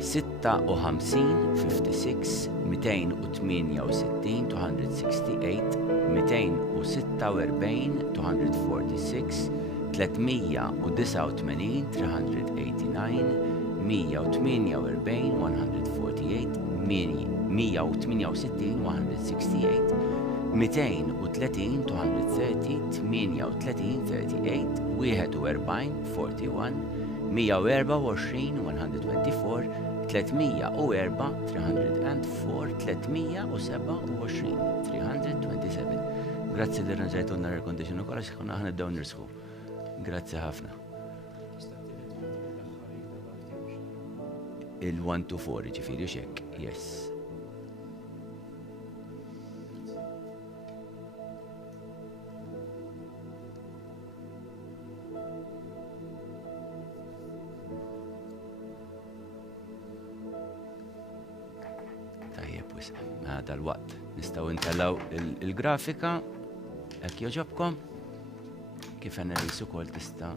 ستة وخمسين 56 268 268 246 246 389 389 148 148 168 168 230 230 38 38 41 41 124 124 304 304 327 327. Grazzi li rranġajtu n-air condition u kolla xikonna ħana d-daw nirsħu. Grazzi ħafna. Il-1 to 4 ġifiri xek, yes. Dal-waqt nistgħu ntellaw il-grafika hekk jogħġobkom kif analiżi wkoll tista'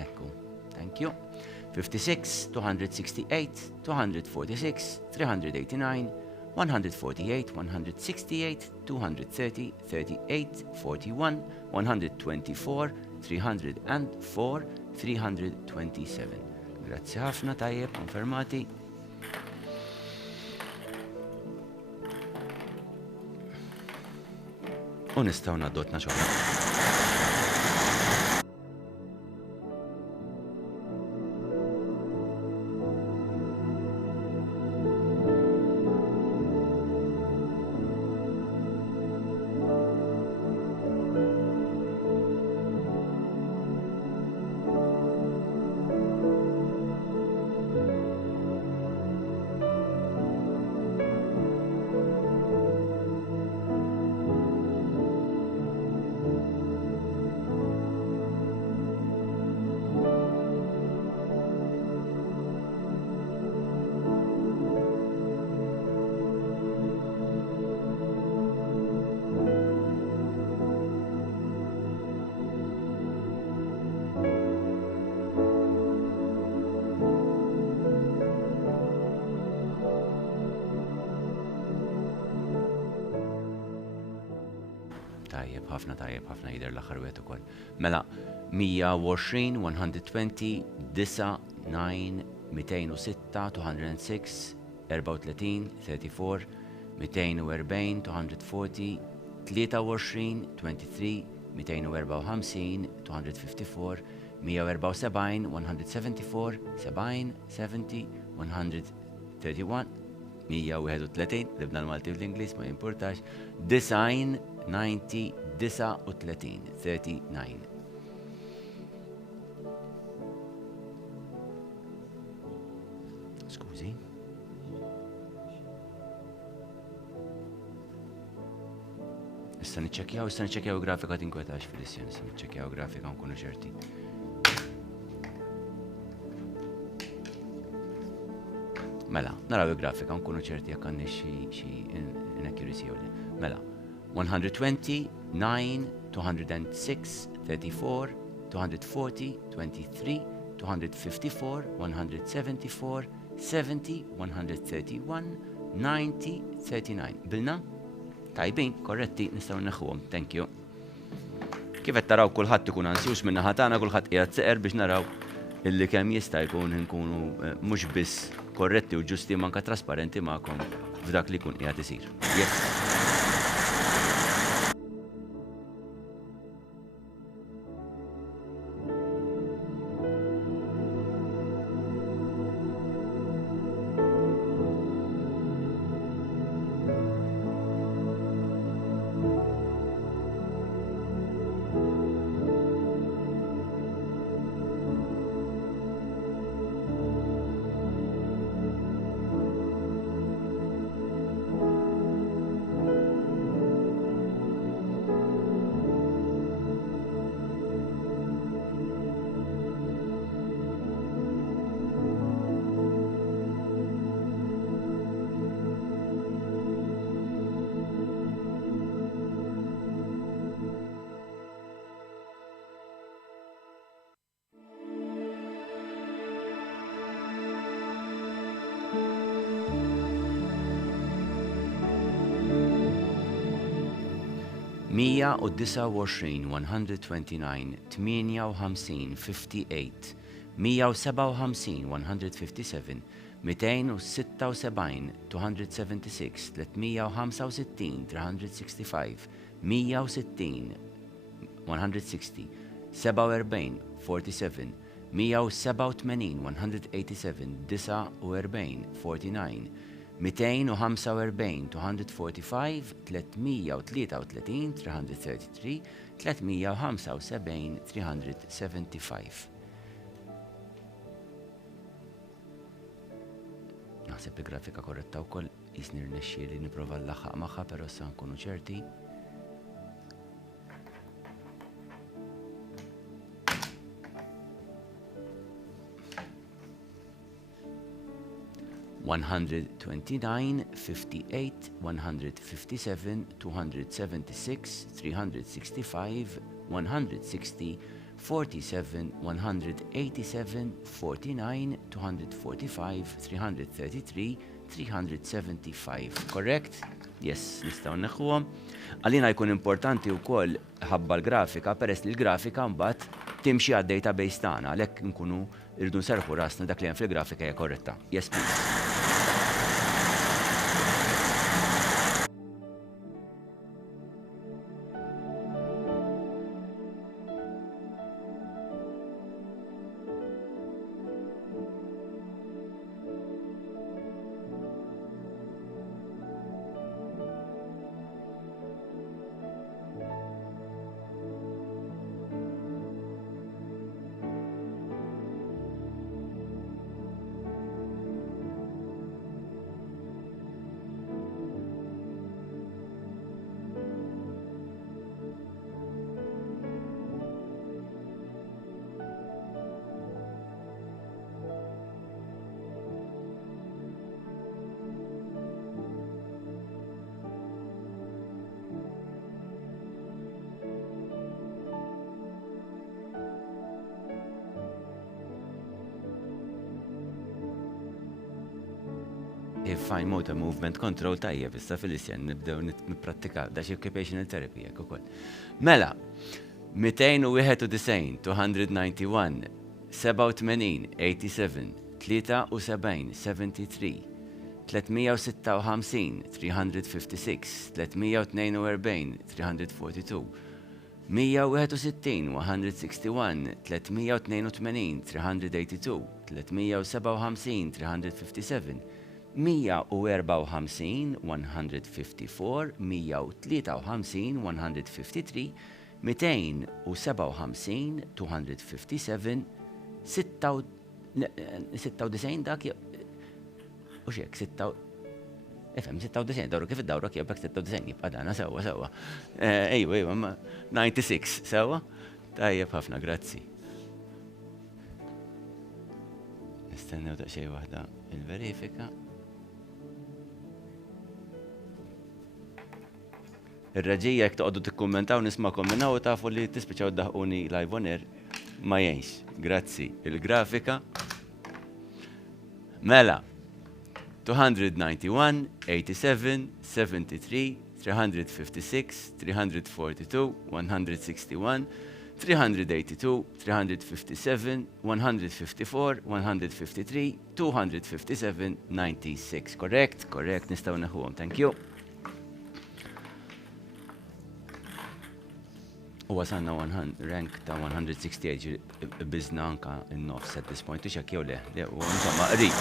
ekku. Thank you. 56, 268, 246, 389, 148, 168, 230, 38, 41, 124, 304, 327. Grazzi ħafna tajjeb, konfermati. U nistgħu naddotna xogħol. Tajjeb ħafna jidher l-aħħar wieħed ukoll. Mela 120, 120, 9, 9, 206, 206, 34, 34, 240, 240, 23, 23, 254, 254, 174, 174, 70, 70, 131, 131, libna l-Malti u l-Inglis, ma jimportax, 90, 90, 39, 39. Skużi. Issa niċċekkjaw grafika tinkwetax fil-issjon, issa niċċekkjaw grafika nkunu ċerti. Mela, naraw il-grafika nkunu ċerti jekk għandna xi inaccuracy jew le. Mela, 120, 9, 206, 34, 240, 23, 254, 174, 70, 131, 90, 39. Bilna? Tajbin, korretti, nistgħu neħħuhom. Thank you. Kif qed taraw kulħadd ikun ansjus minn naħa tagħna kulħadd qiegħed seqer biex naraw illi kemm jista' jkun nkunu mhux biss korretti u ġusti manka trasparenti magħkom f'dak li jkun qiegħed isir. Yes. Mija u 29, 129, 58, 58, 157, 157, 276, 276, 365, 365, 160, 160, 47, 47, 187, 187, 49, 49, 245, 245, 333, 333, 375, 375. Naħseb il-grafika korretta wkoll jisni rnexxieli nipprova nlaħħaq magħha però sa nkunu ċerti. $129, 58, 157, 276, 365, 160, 47, 187, 49, 245, 333, 375. Correct? Yes, nistgħu neħħuhom. Għalina jkun importanti wkoll ħabba l-grafika peress li l-grafika mbagħad timxi għad-database tagħna għalhekk nkunu irridu nserħu rasna dak li hemm fil-grafika hija korretta. Yes, please. Fine motor movement control tajjeb issa fil-isjen nibdew nipprattikaw da xi occupational therapy jekk ukoll. Mela, 291, 291, 87, 87, 73, 73, 356, 356, 342, 342, 161, 161, 382, 382, 357, 357, 154, 154, 153, 153, 257, 257, 96 dak u xek, FM 96 dawru kif id-dawra kiebek 96 jibqa' dana sewwa. Ejwa, ma 96 sewwa. Tajjeb ħafna, grazzi. Nistennew daqsxejn waħda il-verifika. Ir-raġija jekk toqgħodu tikkummentaw nismakom minn hawn tafu li tispiċċaw ddaħquni live on air ma jgħinx. Grazzi. Il-grafika. Mela. 291, 87, 73, 356, 342, 161, 382, 357, 154, 153, 257, 96. Correct? Correct, nistgħu neħuhom. Thank you. U wasanna rank ta' 168 bizna anka in-nofs at this point. Ixek jew le, u insomma qrib.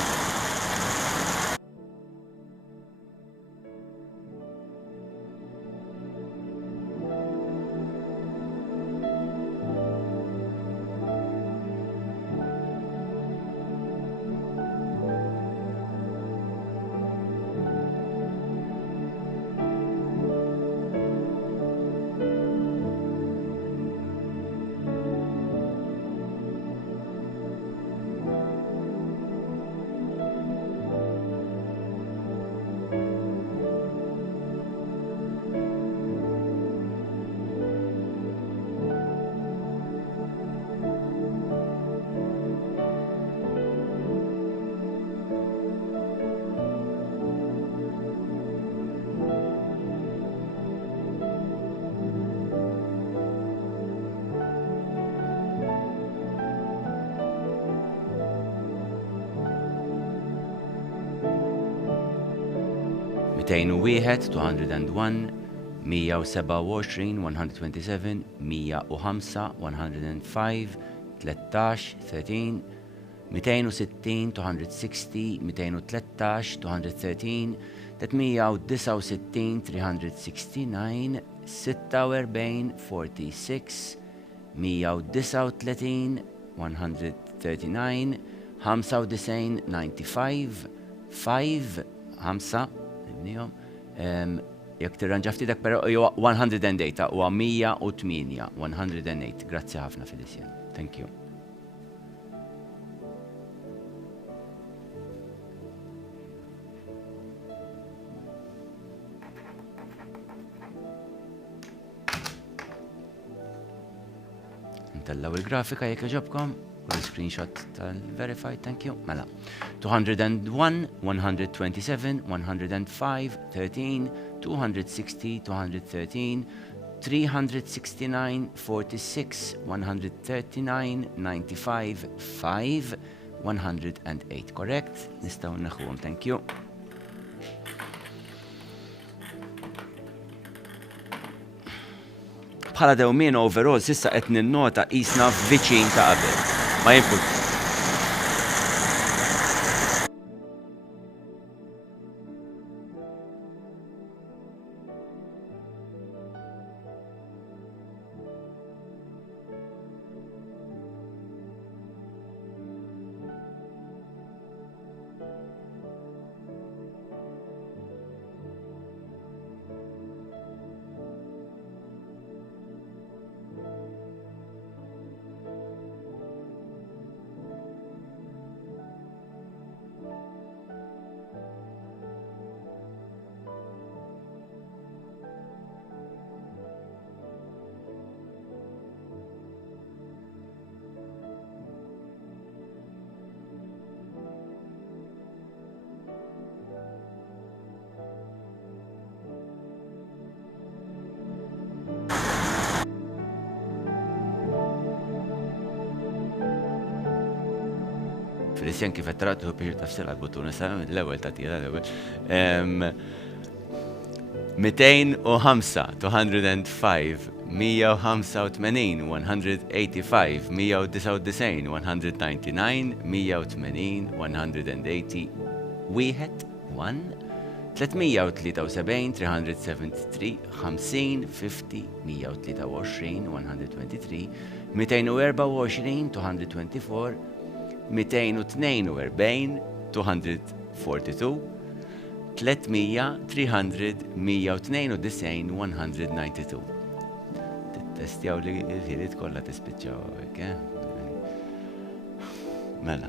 Mitejn u wieħed, 201, 127, 127, 105, 105, 13, 13, 260, 260, 213, 213, 369, 369, 46, 46, 139, 139, 95, 95, 5, 5, jek tirranġa ftidak, pero 108, u 108, 108. Grazzi ħafna, Felician. Thank you. Ntellaw il-grafika jek ġobkom. U screenshot tal-verified, thank you. Mela. 201, 127, 105, 13, 260, 213, 369, 46, 139, 95, 5, 108. Correct? Nistaw naħuhom, thank you. Bħala dewmien overall sissa qed ninnota qisna viċin ta' qabel. Ma jimput. Felician kif attratu biex tafsil għal-buttuna sa' l-ewel ta' tira l-ewel. 205, 205, 185, 185, 199, 199, 180, 180, 1, 373, 373, 50, 50, 123, 123, 224, 224, 242, 242, 300, 300, 192, 192. Testjaw li l-ħiliet kollha tispiċċaw hekk, Mela.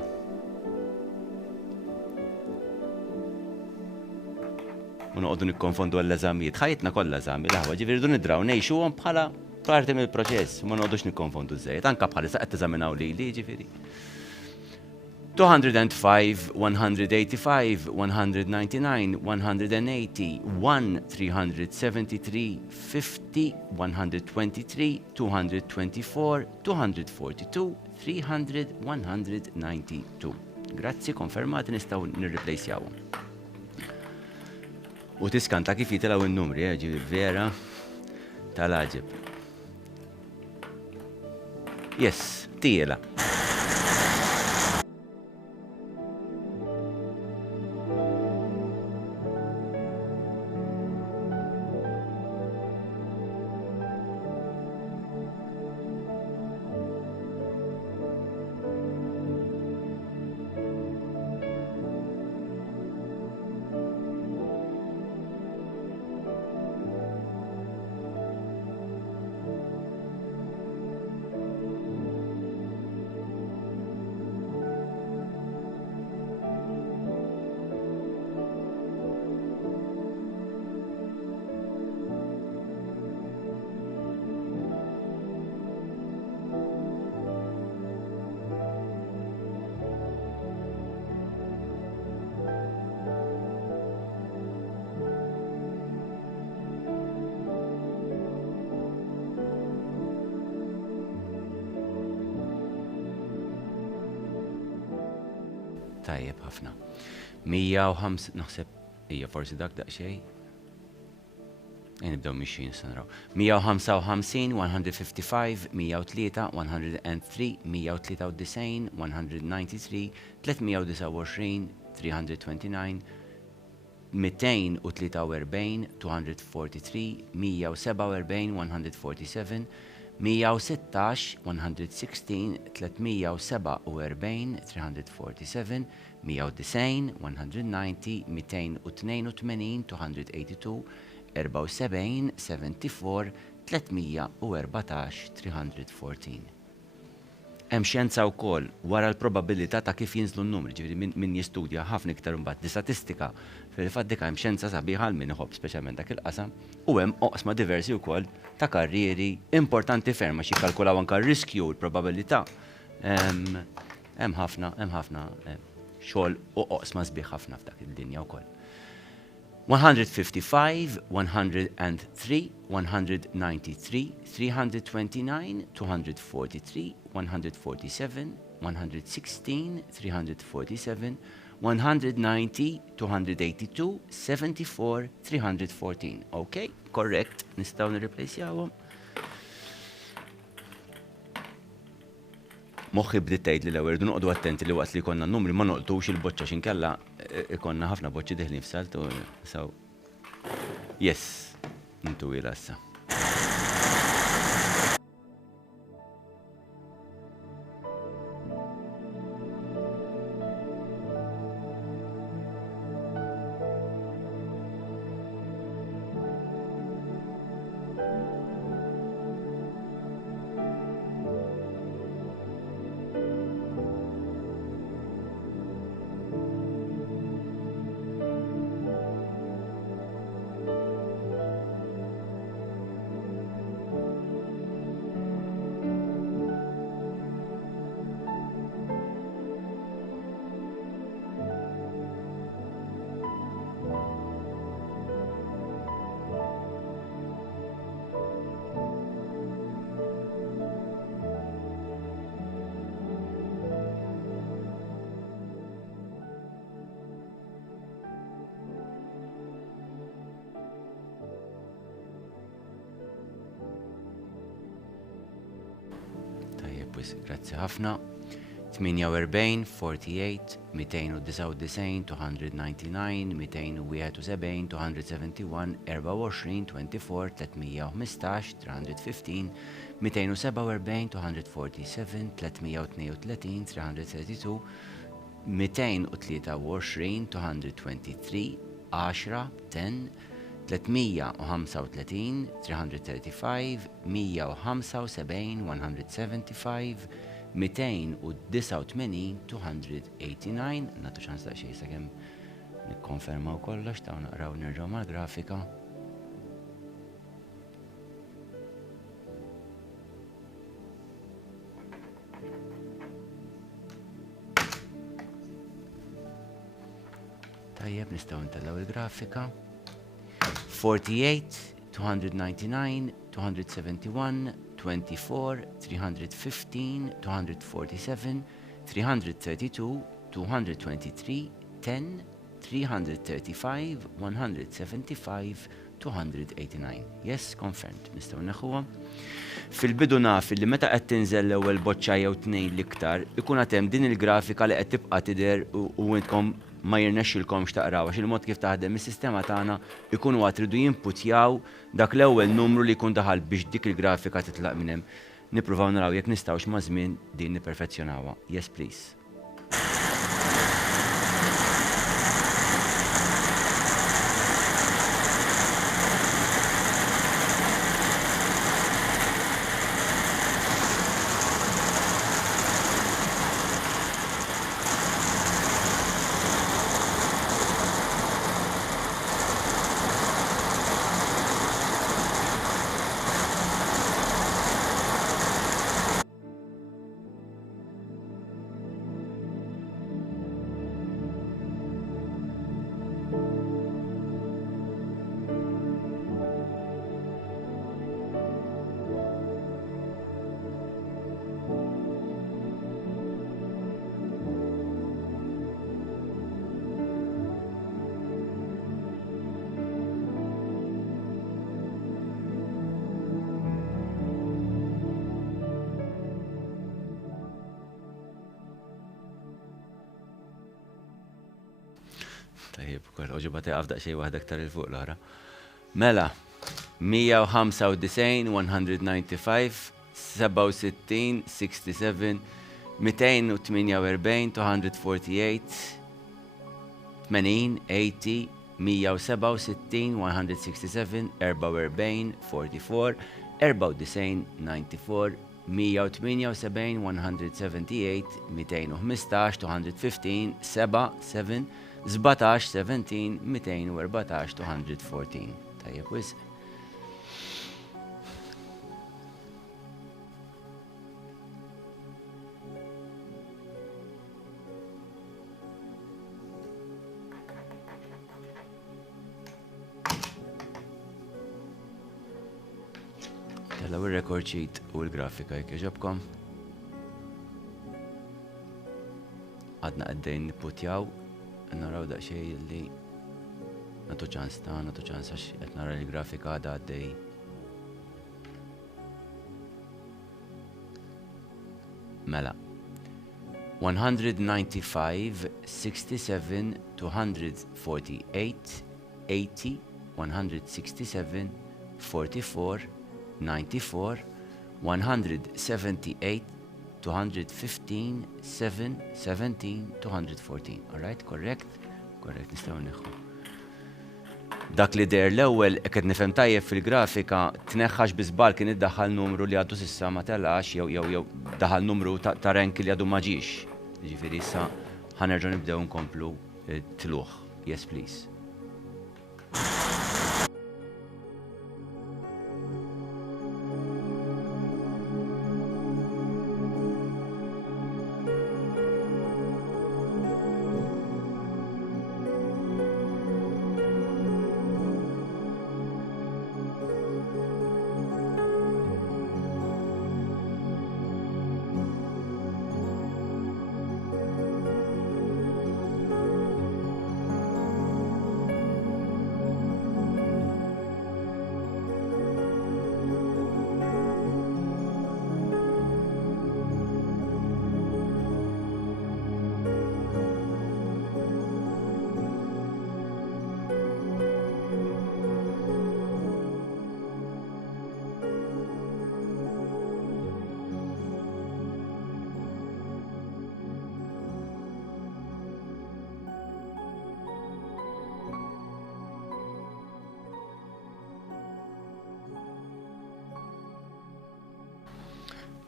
U noqogħdu nikkonfondu għall-eżamijiet. Ħajtna kollha eżami l-aħwa, ġifieri rridu nidraw ngħixuhom bħala parti mill-proċess, ma noqogħdux nikkonfondu żejjed. Anke bħalissa qed teżaminaw lili ġifieri. 205, 185, 199, 180, 1, 373, 50, 123, 224, 242, 300, 192. Grazzi, konfermati nistgħu nirreplacjawhom. U tiskanta kif jitilgħu in-numri, ġifieri vera tal-għaġib. Yes, tiela. Tajjeb ħafna. 105 naħseb hija forsi dak daqsxejn. Nibdew mixjin se naraw. 155, 155, 103, 103, 193, 193, 329, 329, 243, 243, 147, 147, 116, 116, 347, 347, 190, 190, 282, 282, 74, 74, 314, 314. Hemm xjenza wkoll wara l-probabilità ta' kif jinżlu n-numri, ġifieri min jistudja ħafna iktar imbagħad di statistika fil-fatt dik hemm xjenza sabiħa l min iħobb speċjalment dak il-qasam u hemm oqsma diversi wkoll ta' karrieri importanti ferm għax jikkalkulaw anke r-riskju u l-probabilità. Hemm ħafna xogħol u oqsma sbieħ ħafna f'dak id-dinja wkoll. 155, 103, 193, 329, 243, 147, 116, 347, 190, 282, 74, 314. Okay, correct. Nistgħu nirreplacejawhom. Moħħi bdiet tgħid li l-ewwel irdu noqogħdu attenti li waqt li jkollna n-numri ma noqtux il-boċċa x'inkella ikonna ħafna boċċi deħlin f'salt u so yes, intu ila issa. Grazzi ħafna. 48, 48, 299, 299, 271, 271, 24, 24, 315, 315, 247, 247, 332, 332, 223, 223, 10 335 335 175 175 289 289. Natu ċans daqsxejn sakemm nikkonfermaw kollox taw naqraw nerġgħu mal-grafika. Tajjeb nistgħu ntellaw il-grafika. 48, 299, 271, 24, 315, 247, 332, 223, 10, 335, 175, 289. Yes, confirmed. Nistgħu neħuha. Fil-bidu naf li meta qed tinżel l-ewwel boċċa jew tnejn l-iktar, ikun hemm din il-grafika li qed tibqa' tidher u intkom ma jirnexxilkomx taqraw għax il-mod kif taħdem is-sistema tagħna ikunu għad tridu jinputjaw dak l-ewwel numru li jkun daħal biex dik il-grafika titlaq minn hemm. Nippruvaw naraw jekk nistgħux ma' żmien din nipperfezzjonawha. Yes, please. Tajjeb, ukoll oġibati għafdaq xej waħda aktar il-fuq l-oħra. Mela, 195, 195, 67, 67, 248, 248, 80, 80, 167, 167, 44, 44, 94, 94, 178, 178, 215, 215, 7, 7, 17, 17, 214, 214. Tajjeb wisq. Tellaw il-record sheet u l-grafika jekk jogħġobkom. Għadna għaddejn nipputjaw. Naraw daqsxejn li nagħtu ċans għax qed nara l-grafika għadha għaddej. Mela. 195, 67, 248, 80, 167, 44, 94, 178, 215, 7, 17, 214. All right, correct? Correct, nistgħu nieħu. Dak li der l-ewwel qed nifhem tajjeb fil-grafika tneħħax biżbal kien iddaħħal numru li għadu s'issa ma telax jew daħal numru ta' rank li għadu ma ġiex. Jiġifieri issa ħanerġgħu nibdew nkomplu tluħ. Yes, please.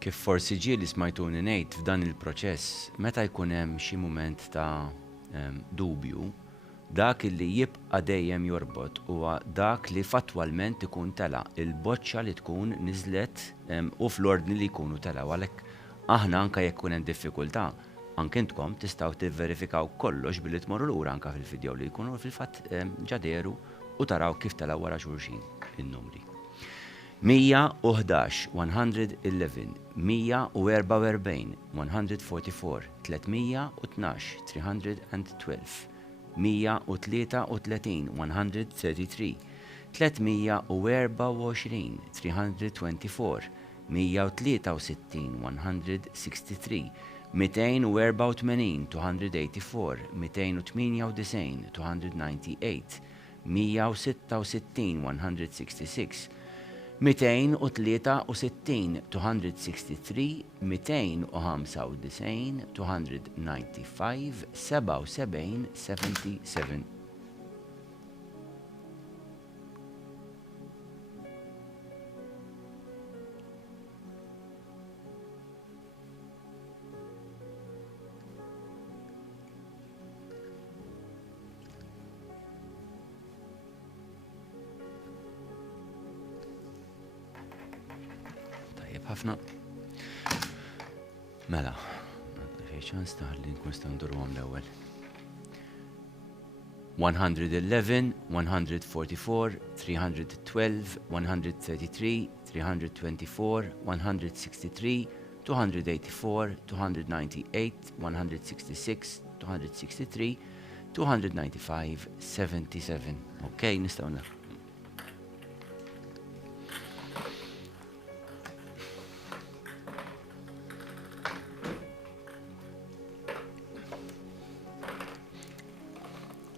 Kif forsi ġieli smajtuni ngħid f'dan il-proċess, meta jkun hemm xi mument ta' dubju, dak li jibqa' dejjem jorbot huwa dak li fattwalment ikun tela, il-boċċa li tkun niżlet u fl-ordni li jkunu tela. Għalhekk aħna anke jekk kun hemm diffikultà, anke intkom tistgħu tivverifikaw kollox billi tmorru lura anke fil-video li jkunu fil-fatt ġaderu u taraw kif tela wara xulxin in-numri. 111, 111, 144, 144, 312, 312, 133, 133, 324, 324, 163, 163, 284, 284, 298, 298, 166, 166, 263, 263, 295, 295, 77, 77. ħafna. Mela, ċans taħli nkun standurhom l-ewwel. 111, 144, 312, 133, 324, 163, 284, 298, 166, 263, 295, 77. Okay, nistgħu nagħmlu.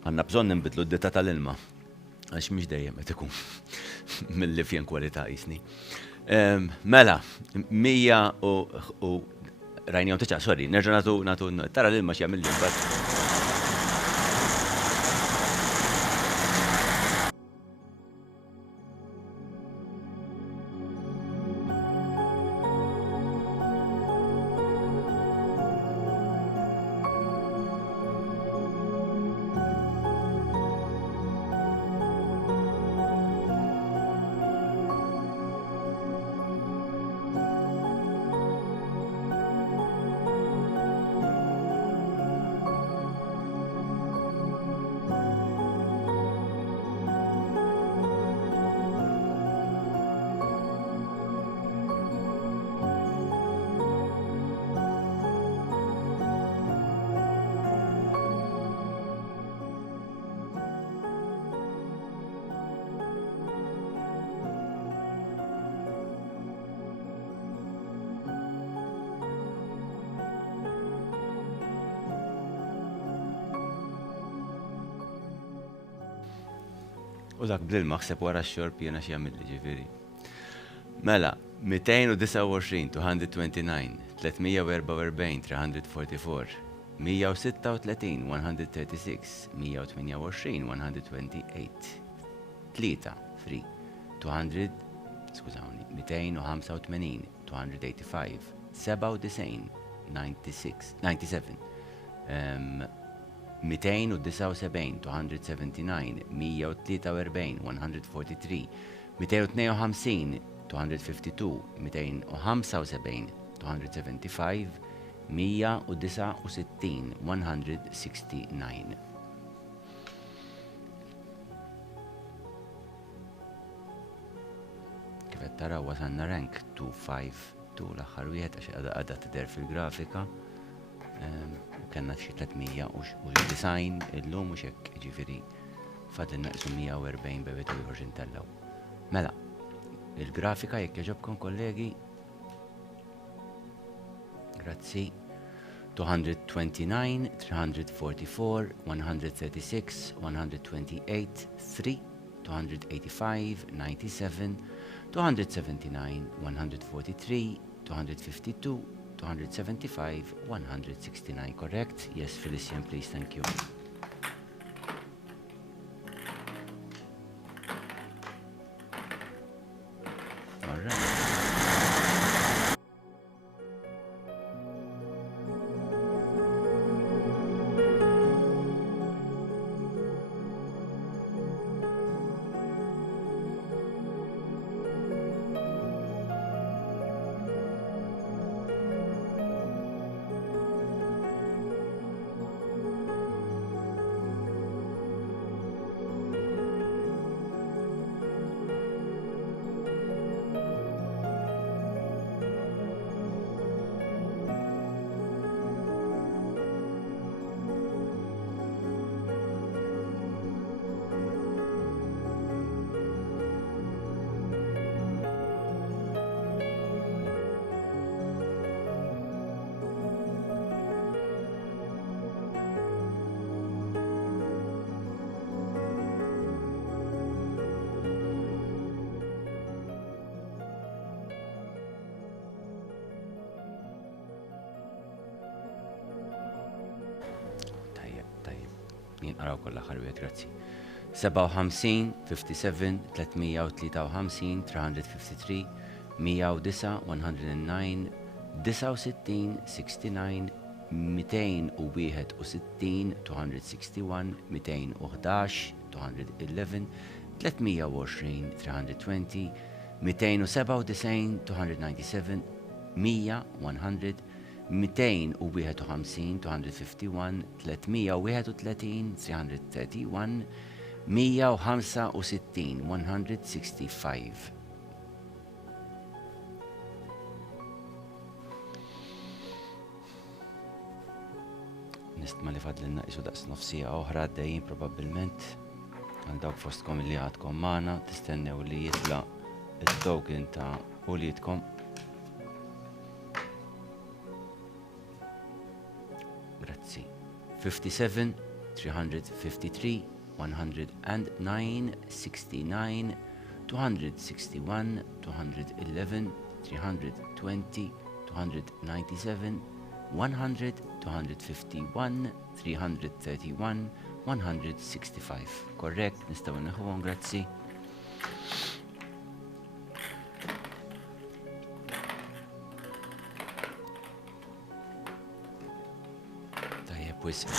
Għanna bżonn nbidlu d-dita tal-ilma, għax mhix dejjem qed ikun mill-li fjen kwalità jisni. Mela, 100 u rajnijom tiċa, sorry, nerġa' nagħtu tara l-ilma x'jagħmel li mbagħad. U dak bl-ilma ħseb wara x-xorb jiena xi jagħmel li ġifieri. Mela, 229, 229, 344, 344, 136, 136, 128, 128, 3, free, 200, skużawni, 285, 285, 97, 96, 97, 279, 279, 143, 143, 252, 252, 275, 275, 169, 169. Kif qed taraw wasalna rank 252 l-aħħar wieħed għax għadha tidher fil-grafika. Kenna xi 300 u design illum mhux hekk ġifieri fadil naqsu 140 bebet u ieħor intellaw. Mela, il-grafika jekk jogħġobkom kollegi. Grazzi. 229, 344, 136, 128, 3, 285, 97, 279, 143, 252, 275, 169, correct? Yes, Felician, please, thank you. All right. jinqaraw kollha ħarbiet, grazzi. 57, 57, 353, 353, 109, 109, 69, 69, 261, 261, 211, 211, 320, 320, 297, 297, 100, 100, 251, 251, 331, 331, 165, 165. Nistma li fadlinna isu daqs nofsija oħra għaddejjin probabbilment għal dawk fostkom li għadkom maħna tistennew li jitla il-token ta' uliedkom. Grazzi. 57, 353, 109, 69, 261, 211, 320, 297, 100, 251, 331, 165. Korrekt, nistaw neħuhom, grazzi. Tajjeb, wisq.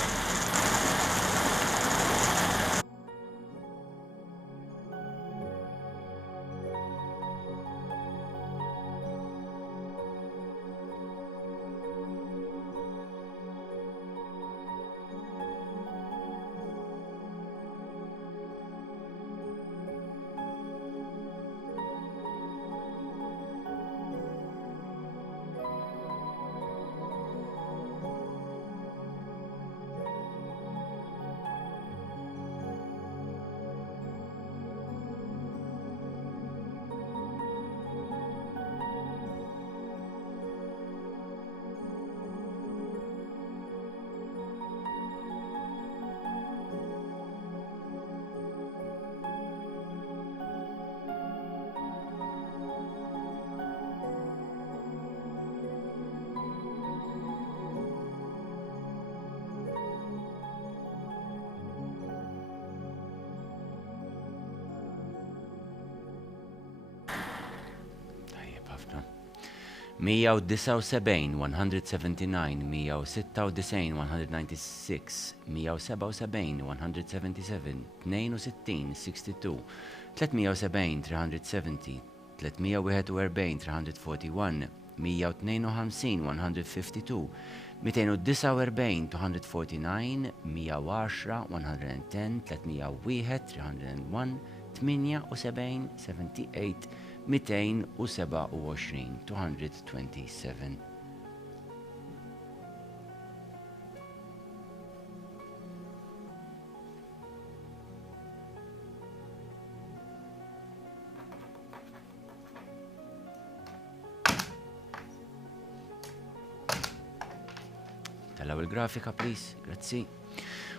ħafna. 179, 179, 196, 196, 177, 177, 62, 62, 370, 370, 341, 341, 152, 152, 249, 249, 110, 110, 301, 301, 78, 78, 227, 227. Tallaw il-grafika, please. Grazzi.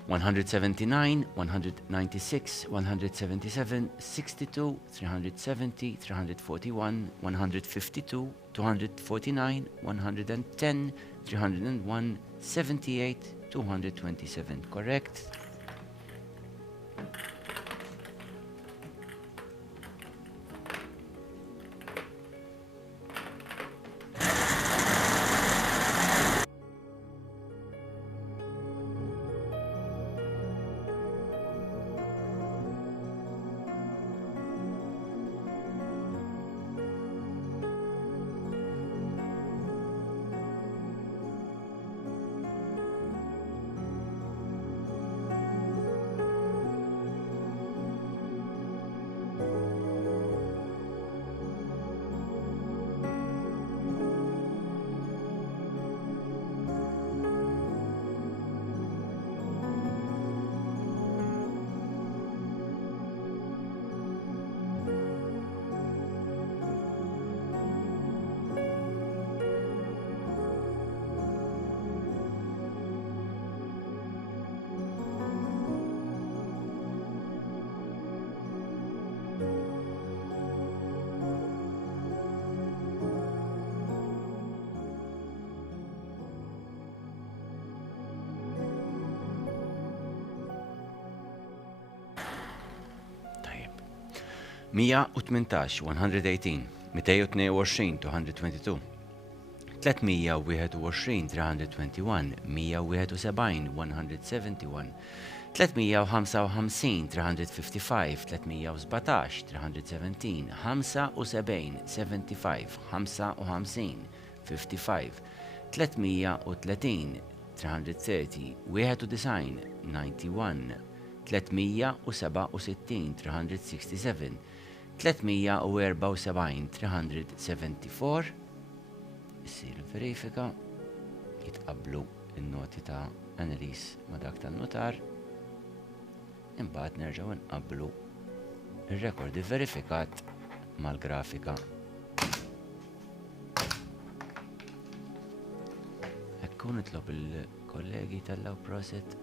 179, 196, 177, 62, 370, 341, 152, 249, 110, 301, 78, 227. Correct? 118 118 222 222 321 321 171 171 355 355 317 317 75 75 55 55 330 330 91 91 367 367 374 374 issir verifika jitqablu in-noti ta' Annelies ma' dak tan-notar imbagħad nerġgħu nqabblu ir-rekordi verifikat mal-grafika. Hekk nitlob il-kollegi tal-law proset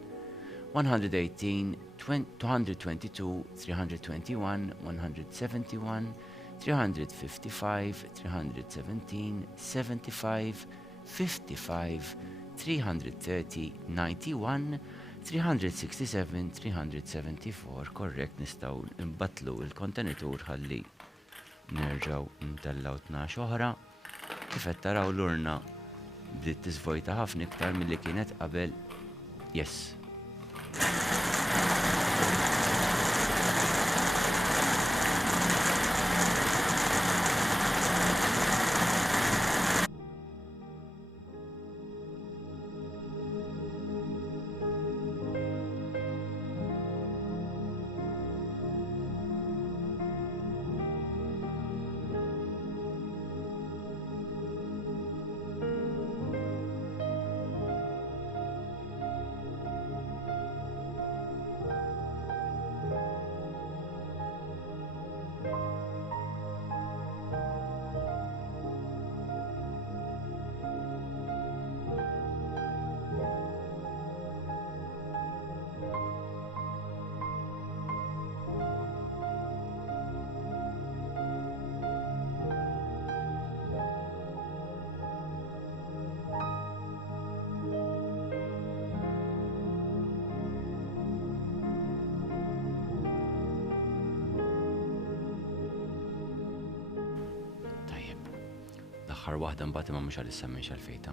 118, 222, 321, 171, 355, 317, 75, 55, 330, 91, 367, 374, korrekt nistaw imbatlu il-kontenitur ħalli nerġaw ntellaw 12 oħra. Kif qed taraw l-urna bdiet tiżvojta ħafna iktar milli kienet qabel. Yes. L-aħħar waħda mbagħad imma mhux għalissa minn xalfejta.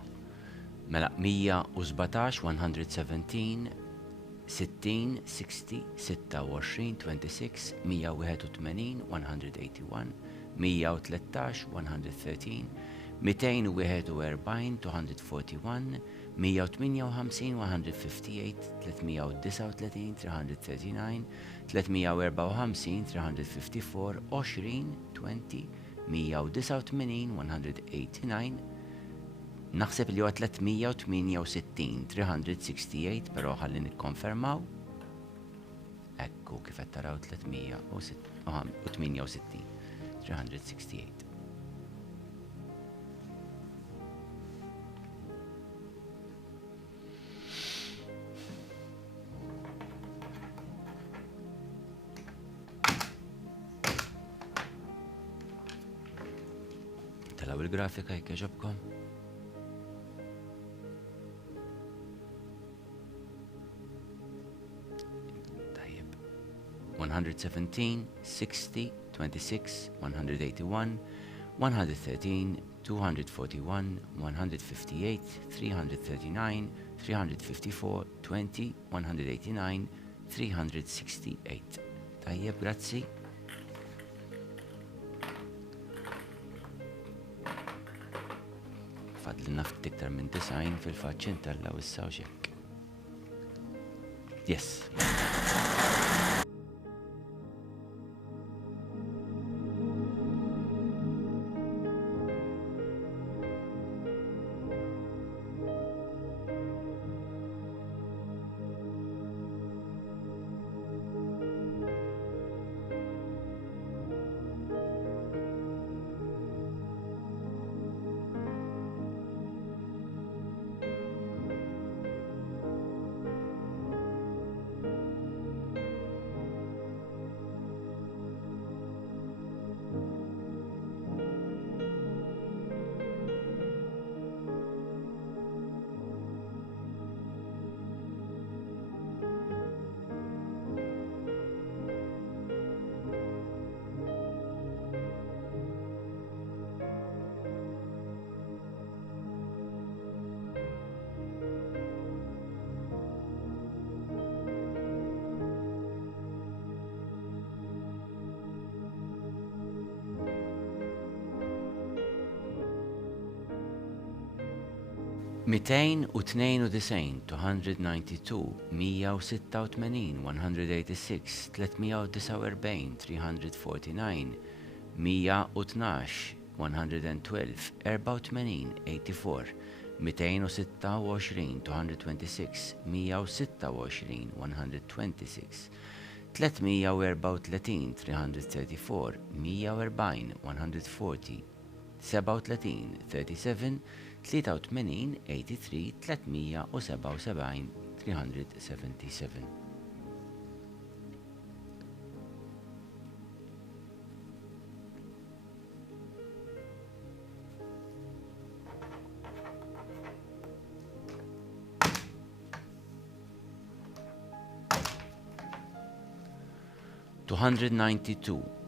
Mela 117, 117, 60, 60, 26, 26, 181, 181, 113, 113, 241, 241, 158, 158, 339, 339, 354, 354, 20, 20, 189, 189, naħseb li huwa 368, 368, però ħalli nikkonfermaw. Ekku kif qed taraw 368, 368. Taraw il-grafika jekk jogħġobkom. Tajjeb. 117, 60, 26, 181, 113, 241, 158, 339, 354, 20, 189, 368. Tajjeb, grazzi. Fadlina ftit iktar minn 90 fil-faċċin tal-law issa u xekk. Yes. 292, 292, 186, 186, 349, 349, 112, 112, 84, 84, 226, 226, 126, 126, 334, 334, 140, 140, 37, 37, 83, 83, 377, 377. Two hundred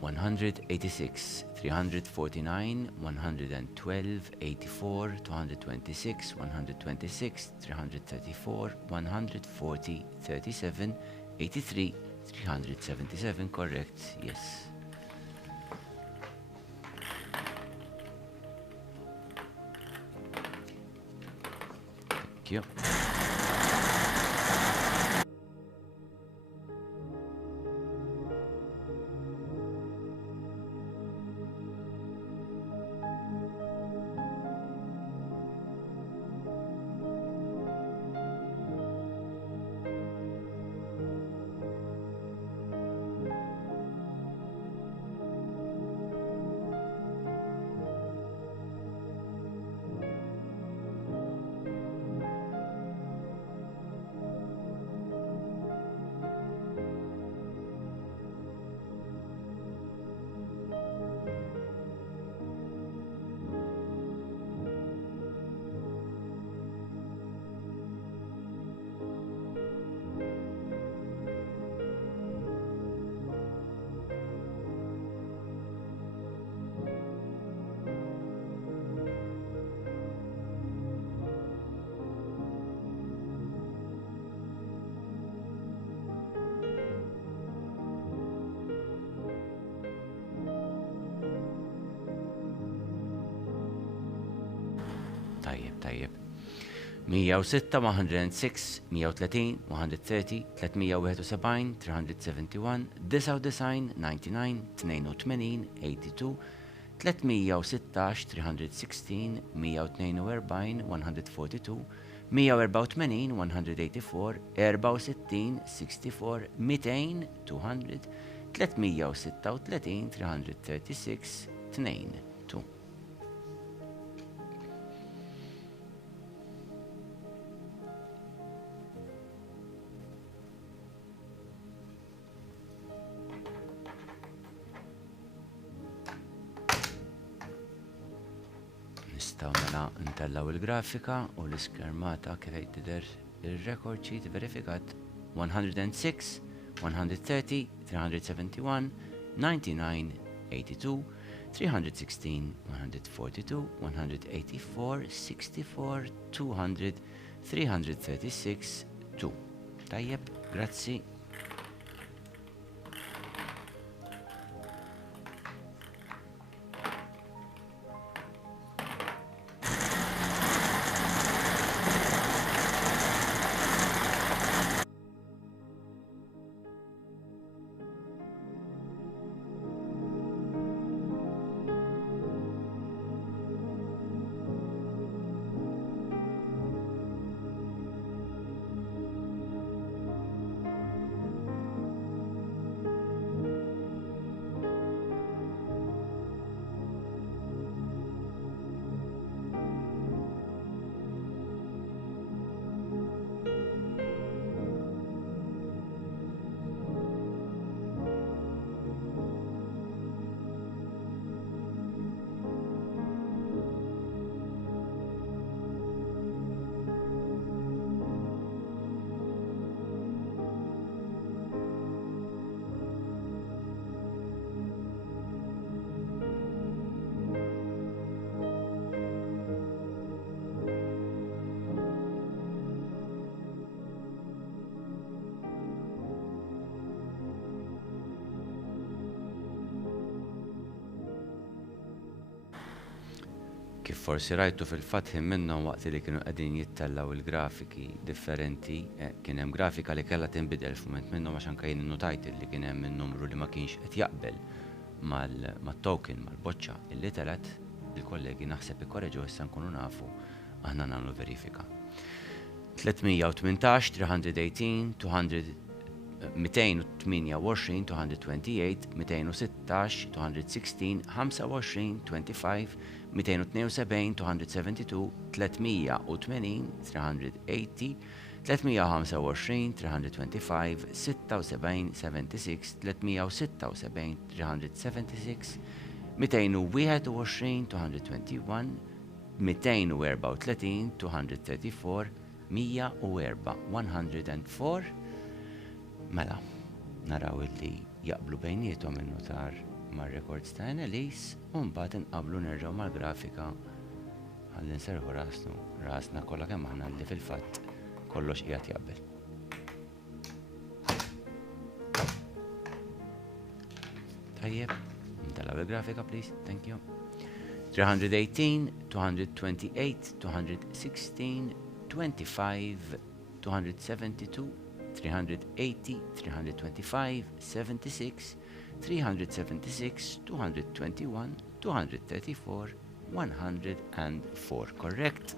186, 349, 112, 84, 226, 126, 334, 140, 37, 83, 377, correct, yes. Thank you. طيب 106 106 130 130 371 371 99 99 82 82 316 316 142 142 184 184 64 64 200 200 336 336 2 2. Nistaw mela ntellaw il-grafika u l-iskermata kif jidher il-record sheet verifikat 106, 130, 371, 99, 82, 316, 142, 184, 64, 200, 336, 2. Tajjeb, grazzi. Kif forsi rajtu fil-fatt minnhom waqt li kienu qegħdin jittellaw il-grafiki differenti, kien hemm grafika li kellha tinbidel f'mument minnhom għax anke jien innotajt li kien hemm in-numru li ma kienx qed jaqbel mat-token mal-boċċa illi telet, il-kollegi naħseb ikkorreġu issa nkunu nafu aħna nagħmlu verifika. 318, 318, 228, 228, 216, 216, 25, 25, 272, 272, 380, 380, 325, 325, 76, 76, 376, 376, 221, 221, 234, 234, 104, 104. Mela, naraw illi jaqblu bejnietom in-notar mar-records ta' Annalise u mbagħad inqablu nerġgħu mal-grafika ħalli nserħu rasna kollha kemm aħna li fil-fatt kollox qiegħed jaqbel. Tajjeb, ntellaw il-grafika please, thank you. 318, 228, 216, 25, 272, 380, 325, 76, 376, 221, 234, 104. Correct?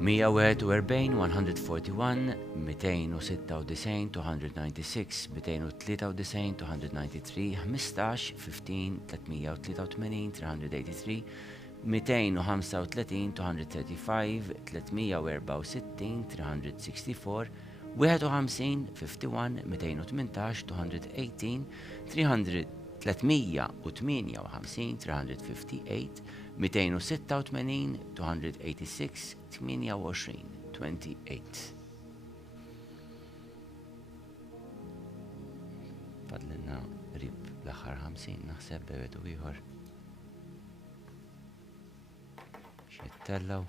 Mija 141, 141, 296, 296, 293, 293, 15, 15, 383, 383, 235, 235, 364, 364, 51, 51, 218, 218, 300, 358, 358, 286, 286, 28, 28. Fadlina rib l-aħħar 50 naħseb bebetu ieħor. Xittellaw.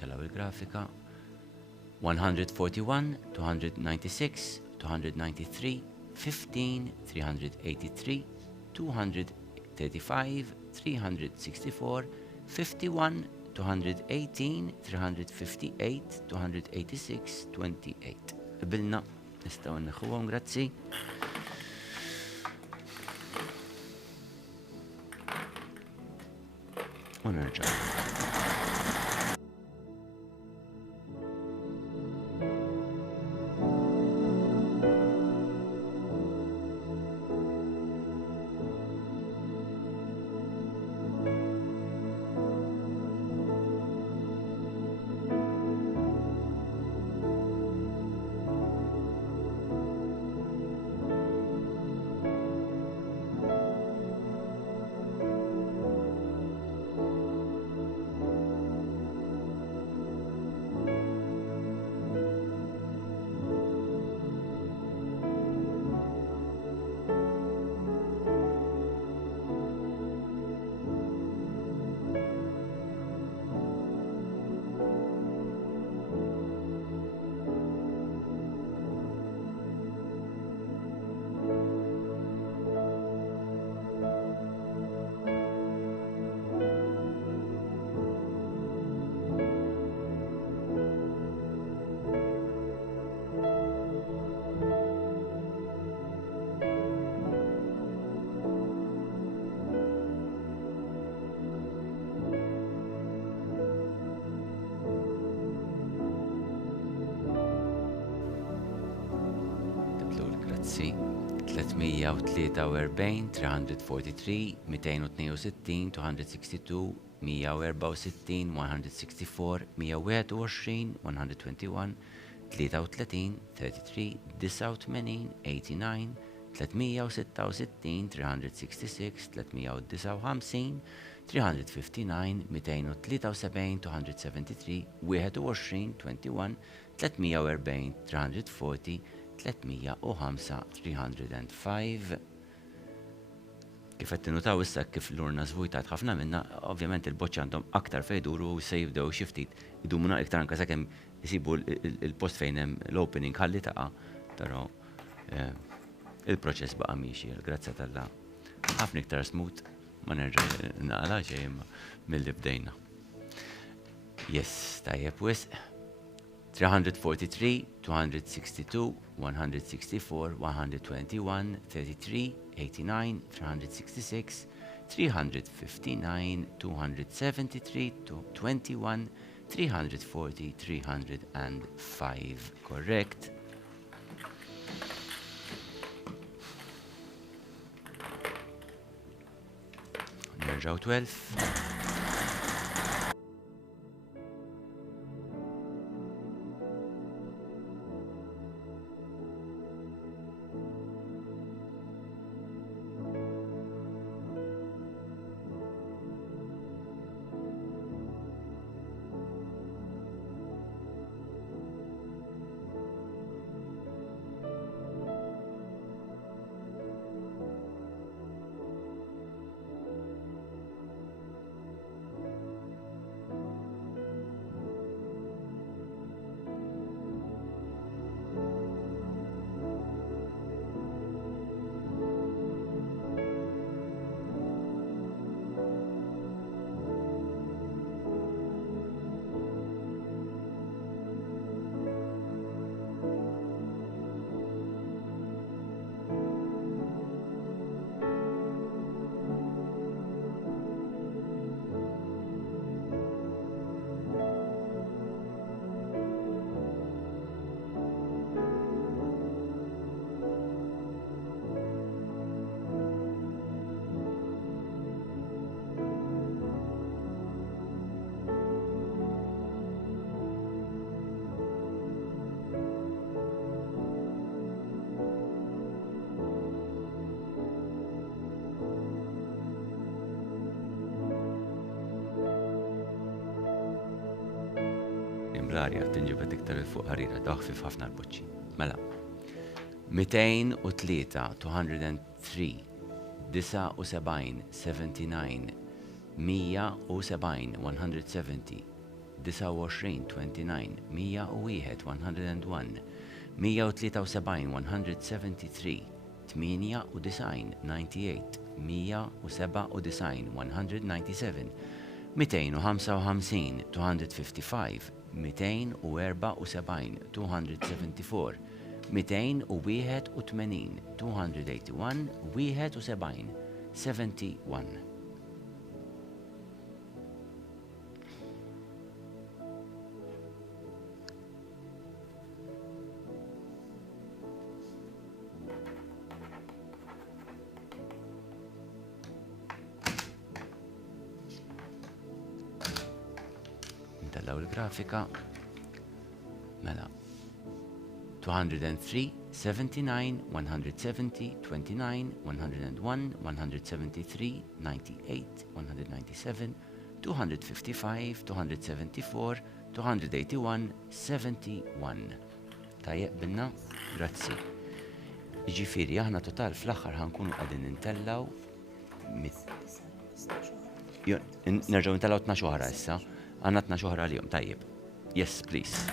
Tellaw il-grafika. 141, 296, 293, 15, 383, 235, 364, 51, 218, 358, 286, 28. Bilna, nistaw nħuwom, grazzi. U nerġaw. Madlul, grazzi. 343, 343, 262, 262, 164, 164, 121, 121, 33, 33, 89, 89, 366, 366, 359, 359, 273, 273, 21, 21, 340, 340, 305, 305. Kif qed tinutaw issa kif l-urna żvujtat ħafna minna, ovvjament il-boċċ għandhom aktar fejduru u se jibdew xi ftit idumuna iktar anke sakemm isibu il-post fejn hemm l-opening ħalli taqa', però il-proċess baqa' miexi, grazzi tal-la. Ħafna iktar smooth ma nerġa' naqla xejn milli bdejna. Yes, tajjeb wisq. 343, 262, 164, 121, 33, 89, 366, 359, 273, 21, 340, 305. Correct. Nerġaw 12. Bl-arja tinġibet iktar il-fuq ħarira, taħfif ħafna l-boċċi. Mela. 203, 203, 79, 79, 170, 170, 29, 29, 101, 101, 173, 173, 98, 98, 197, 197, 255, 255, 274, 274, 281, 281, 71, 71. Ntellaw il-grafika. Mela. 203, 79, 170, 29, 101, 173, 98, 197, 255, 274, 281, 71. Tajjeb binna, grazzi. Ġifiri, aħna total fl-axħar ħankunu għadin nintellaw nerġaw nintellaw 12 oħra issa. Għanna 12 oħra li jom, tajjeb. Yes, please.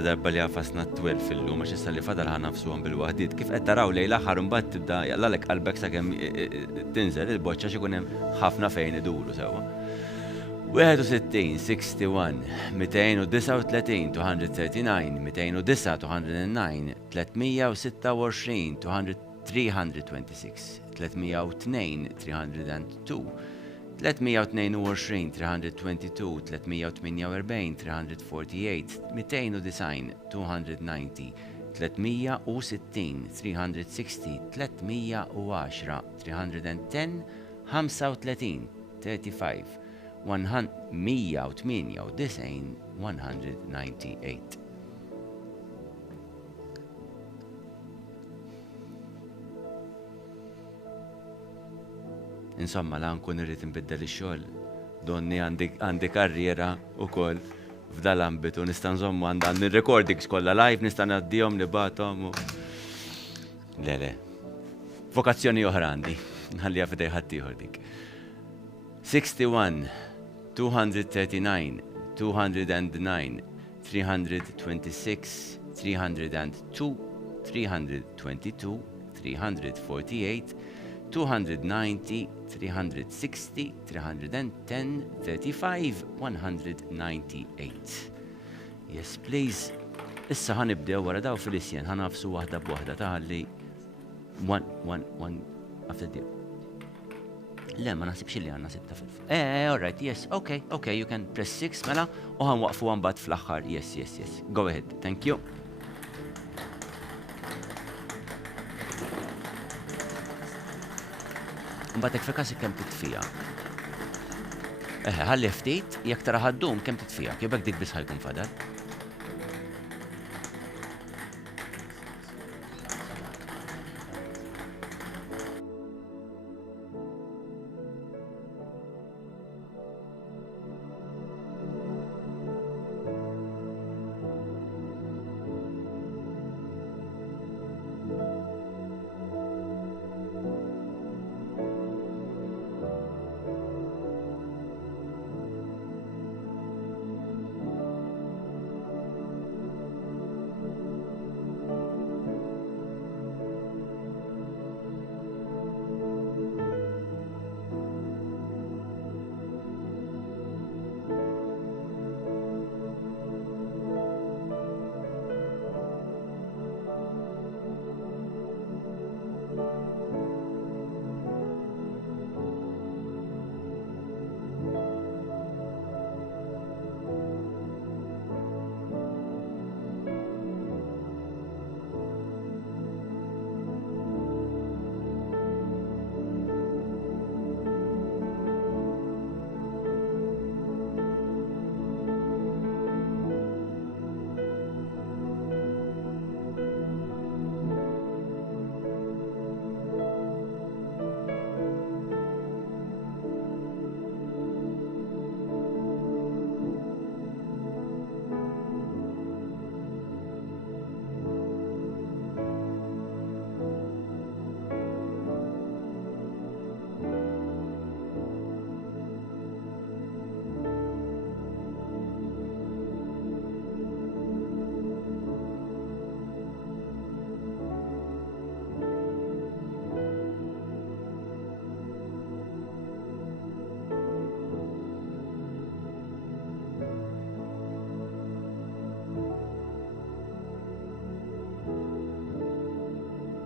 darba li għafasna t-twel fil-lum, għax issa li fadal ħanafsuhom bil-waħdiet. Kif qed taraw lejla ħarumbat tibda jaqlalek qalbek sakemm tinżel il-boċċa x'ikun hemm ħafna fejn iduru sewwa. 61, 61, 239, 239, 209, 209, 326, 326, 302, 302, 322, 322, 348, 348, 209, 290, 360, 360, 310, 310, 35, 35, 198, 198. Insomma, la nkun irrid inbiddel ix-xogħol. Donni għandi karriera wkoll f'dal-ambitu nista' nżommu għandi recordings kollha live nista' ngħaddihom nibathom u. Le. Vokazzjoni oħra għandi. Nħalliha f'idej ħadd ieħor dik. 61, 239, 209, 326, 302, 322, 348, 290, 360, 310, 35, 198. Yes, please. Issa ħanibdew wara daw fil-isjen, ħanafsu waħda b'waħda taħalli 1 after the. Le, ma nasibx li għanna 6 fil-fuq. All right, yes, okay, you can press 6 mela u ħanwaqfu għambat fl-axħar. Yes. Go ahead, thank you. Mbatek fil-kasi kem titfija. Ħalli ftit, jek tara ħaddum kem titfija, jibek dik bis ħajkun fadal.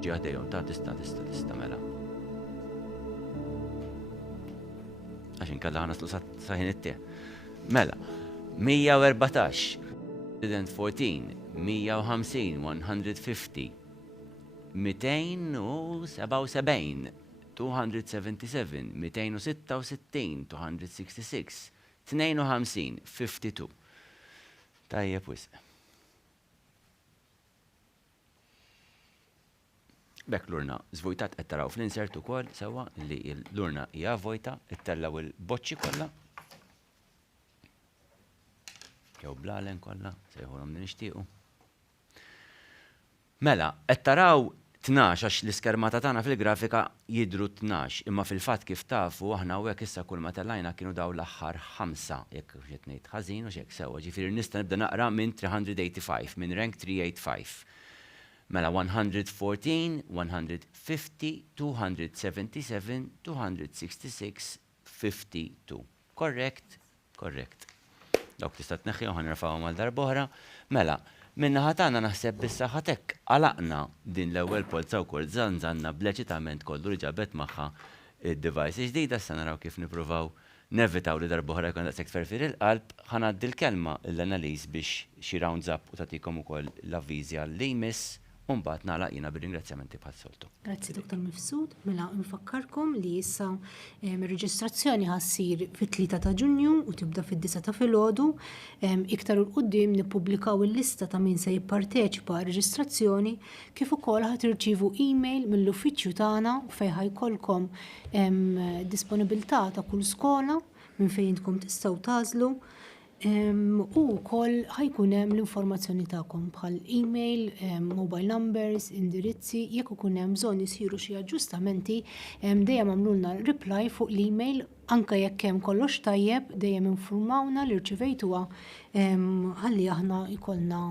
Għadejom, ta' tista mela. Għaxin kalla ħanaslu saħin it-tie. Mela, 114, 114, 150, 150, 277, 277, 266, 266, 52, 52. Tajjeb wisq. Bek l-urna zvojtat qed taraw fl-insert ukoll sewwa li l-urna hija vojta, ittellaw il-boċċi kollha. Jew blalen kollha, sejħulhom li nixtiequ. Mela, qed taraw 12 għax l-iskermata tagħna fil-grafika jidru 12, imma fil-fatt kif tafu aħna hawnhekk issa kull ma tellajna kienu daw l-aħħar 5 jekk qed ngħid ħażin u x'hekk sewwa. Ġifieri nista' nibda naqra minn 385 minn rank 385. Mela 114, 150, 277, 266, 52. Correct? Correct. Dawk tista' tneħħihom ħanrafgħuhom għal darb'oħra. Mela, minnaħa tagħna naħseb bis-saħħatek għalaqna din l-ewwel polza wkoll żanżanna bl-eċitament kollu li ġabet magħha id-device ġdida issa naraw kif nippruvaw nevitaw li darb'oħra jkun daqshekk tferfir il-qalb, ħanaddi l-kelma l-analiż biex xi rounds up u tagħtikom ukoll l-avviżi għall jmiss. Mbagħad nagħlaq jiena bir-ringrazzjamenti bħas-soltu. Grazzi Dr. Mifsud. Mela nfakkarkom li issa ir-reġistrazzjoni ħassir fit-3 ta' Ġunju u tibda fid-9 ta' filgħodu. Iktar il qudiem nippubblikaw il-lista ta' min se jipparteċipa għar-reġistrazzjoni kif ukoll ħadd tirċievu email mill-uffiċċju tagħna fejn ħajkollkom disponibilità ta' kull skola minn fejn intkom tistgħu tażlu. U wkoll ħajkun hemm l-informazzjoni tagħkom bħal email, mobile numbers, indirizzi, jekk ikun hemm bżonn isiru xi aġġustamenti dejjem għamlulna reply fuq l-email anke jekk hemm kollox tajjeb dejjem infurmawna li rċivejtuha ħalli aħna jkollna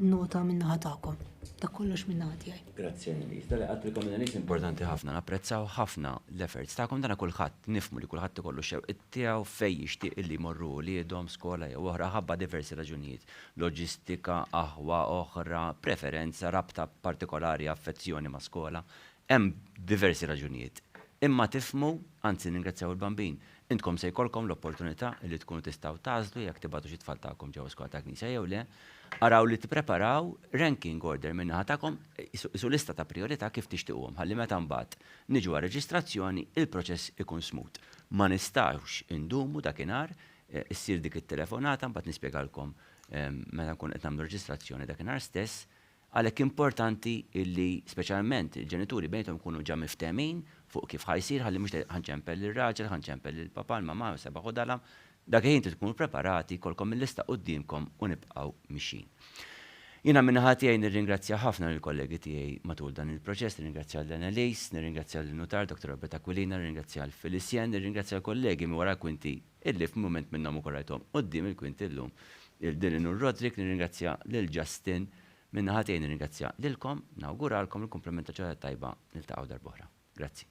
nota min-naħa tagħkom. Dak kollox min-naħa tiegħi. Grazzi Annelies. Dali għattilkom Annelies importanti ħafna, napprezzaw ħafna l-efforts tagħkom dana kulħadd nifhmu li kulħadd ikollu xewq tiegħu fejn jixtieq illi jmorru li jidhom skola jew oħra ħabba diversi raġunijiet. Loġistika, aħwa oħra, preferenza, rabta partikolari, affezzjoni ma' skola. Hemm diversi raġunijiet. Imma tifhmu, anzi ningrazzjaw il-bambin, intkom se jkollkom l-opportunità li tkunu tistgħu tażlu jekk tibgħatu xi tfal tagħkom ġewwa skola ta' Knisja jew le, araw li tippreparaw ranking order minnaħa tagħkom isu lista ta' priorità kif tixtiequhom ħalli meta mbagħad niġu għar-reġistrazzjoni il-proċess ikun smooth. Ma nistgħux indumu dakinhar issir dik it-telefonata mbagħad nispjegalkom meta nkun qed nagħmlu reġistrazzjoni dakinhar stess. Għalhekk importanti illi speċjalment il-ġenituri bejnhom ikunu ġa miftehmin fuq kif ħajsir ħalli mhux ħanċempel lir-raġel, ħanċempel il-papa, l-mamma u seba' ħodala. Dak ħin tkunu preparati kolkom il-lista qudiemkom u nibqgħu mixin. Jiena minnaħa tiegħi nirringrazzja ħafna lill-kollegi tiegħi matul dan il-proċess, nirringrazzja l-Annelies, nirringrazzja l-Nutar Dr. Roberta Aquilina, nirringrazzja l-Felicien, nirringrazzja l-kollegi mi wara kwinti illi f'mument minnhom ukoll rajthom quddiem il-kwinti llum. Il-Dylan u Rodrik, nirringrazzja lil Justin. Minnaħa tiegħi nirringrazzja lilkom, nawguralkom il-komplementazzjoni tajba niltaqgħu darb'oħra. Grazzi.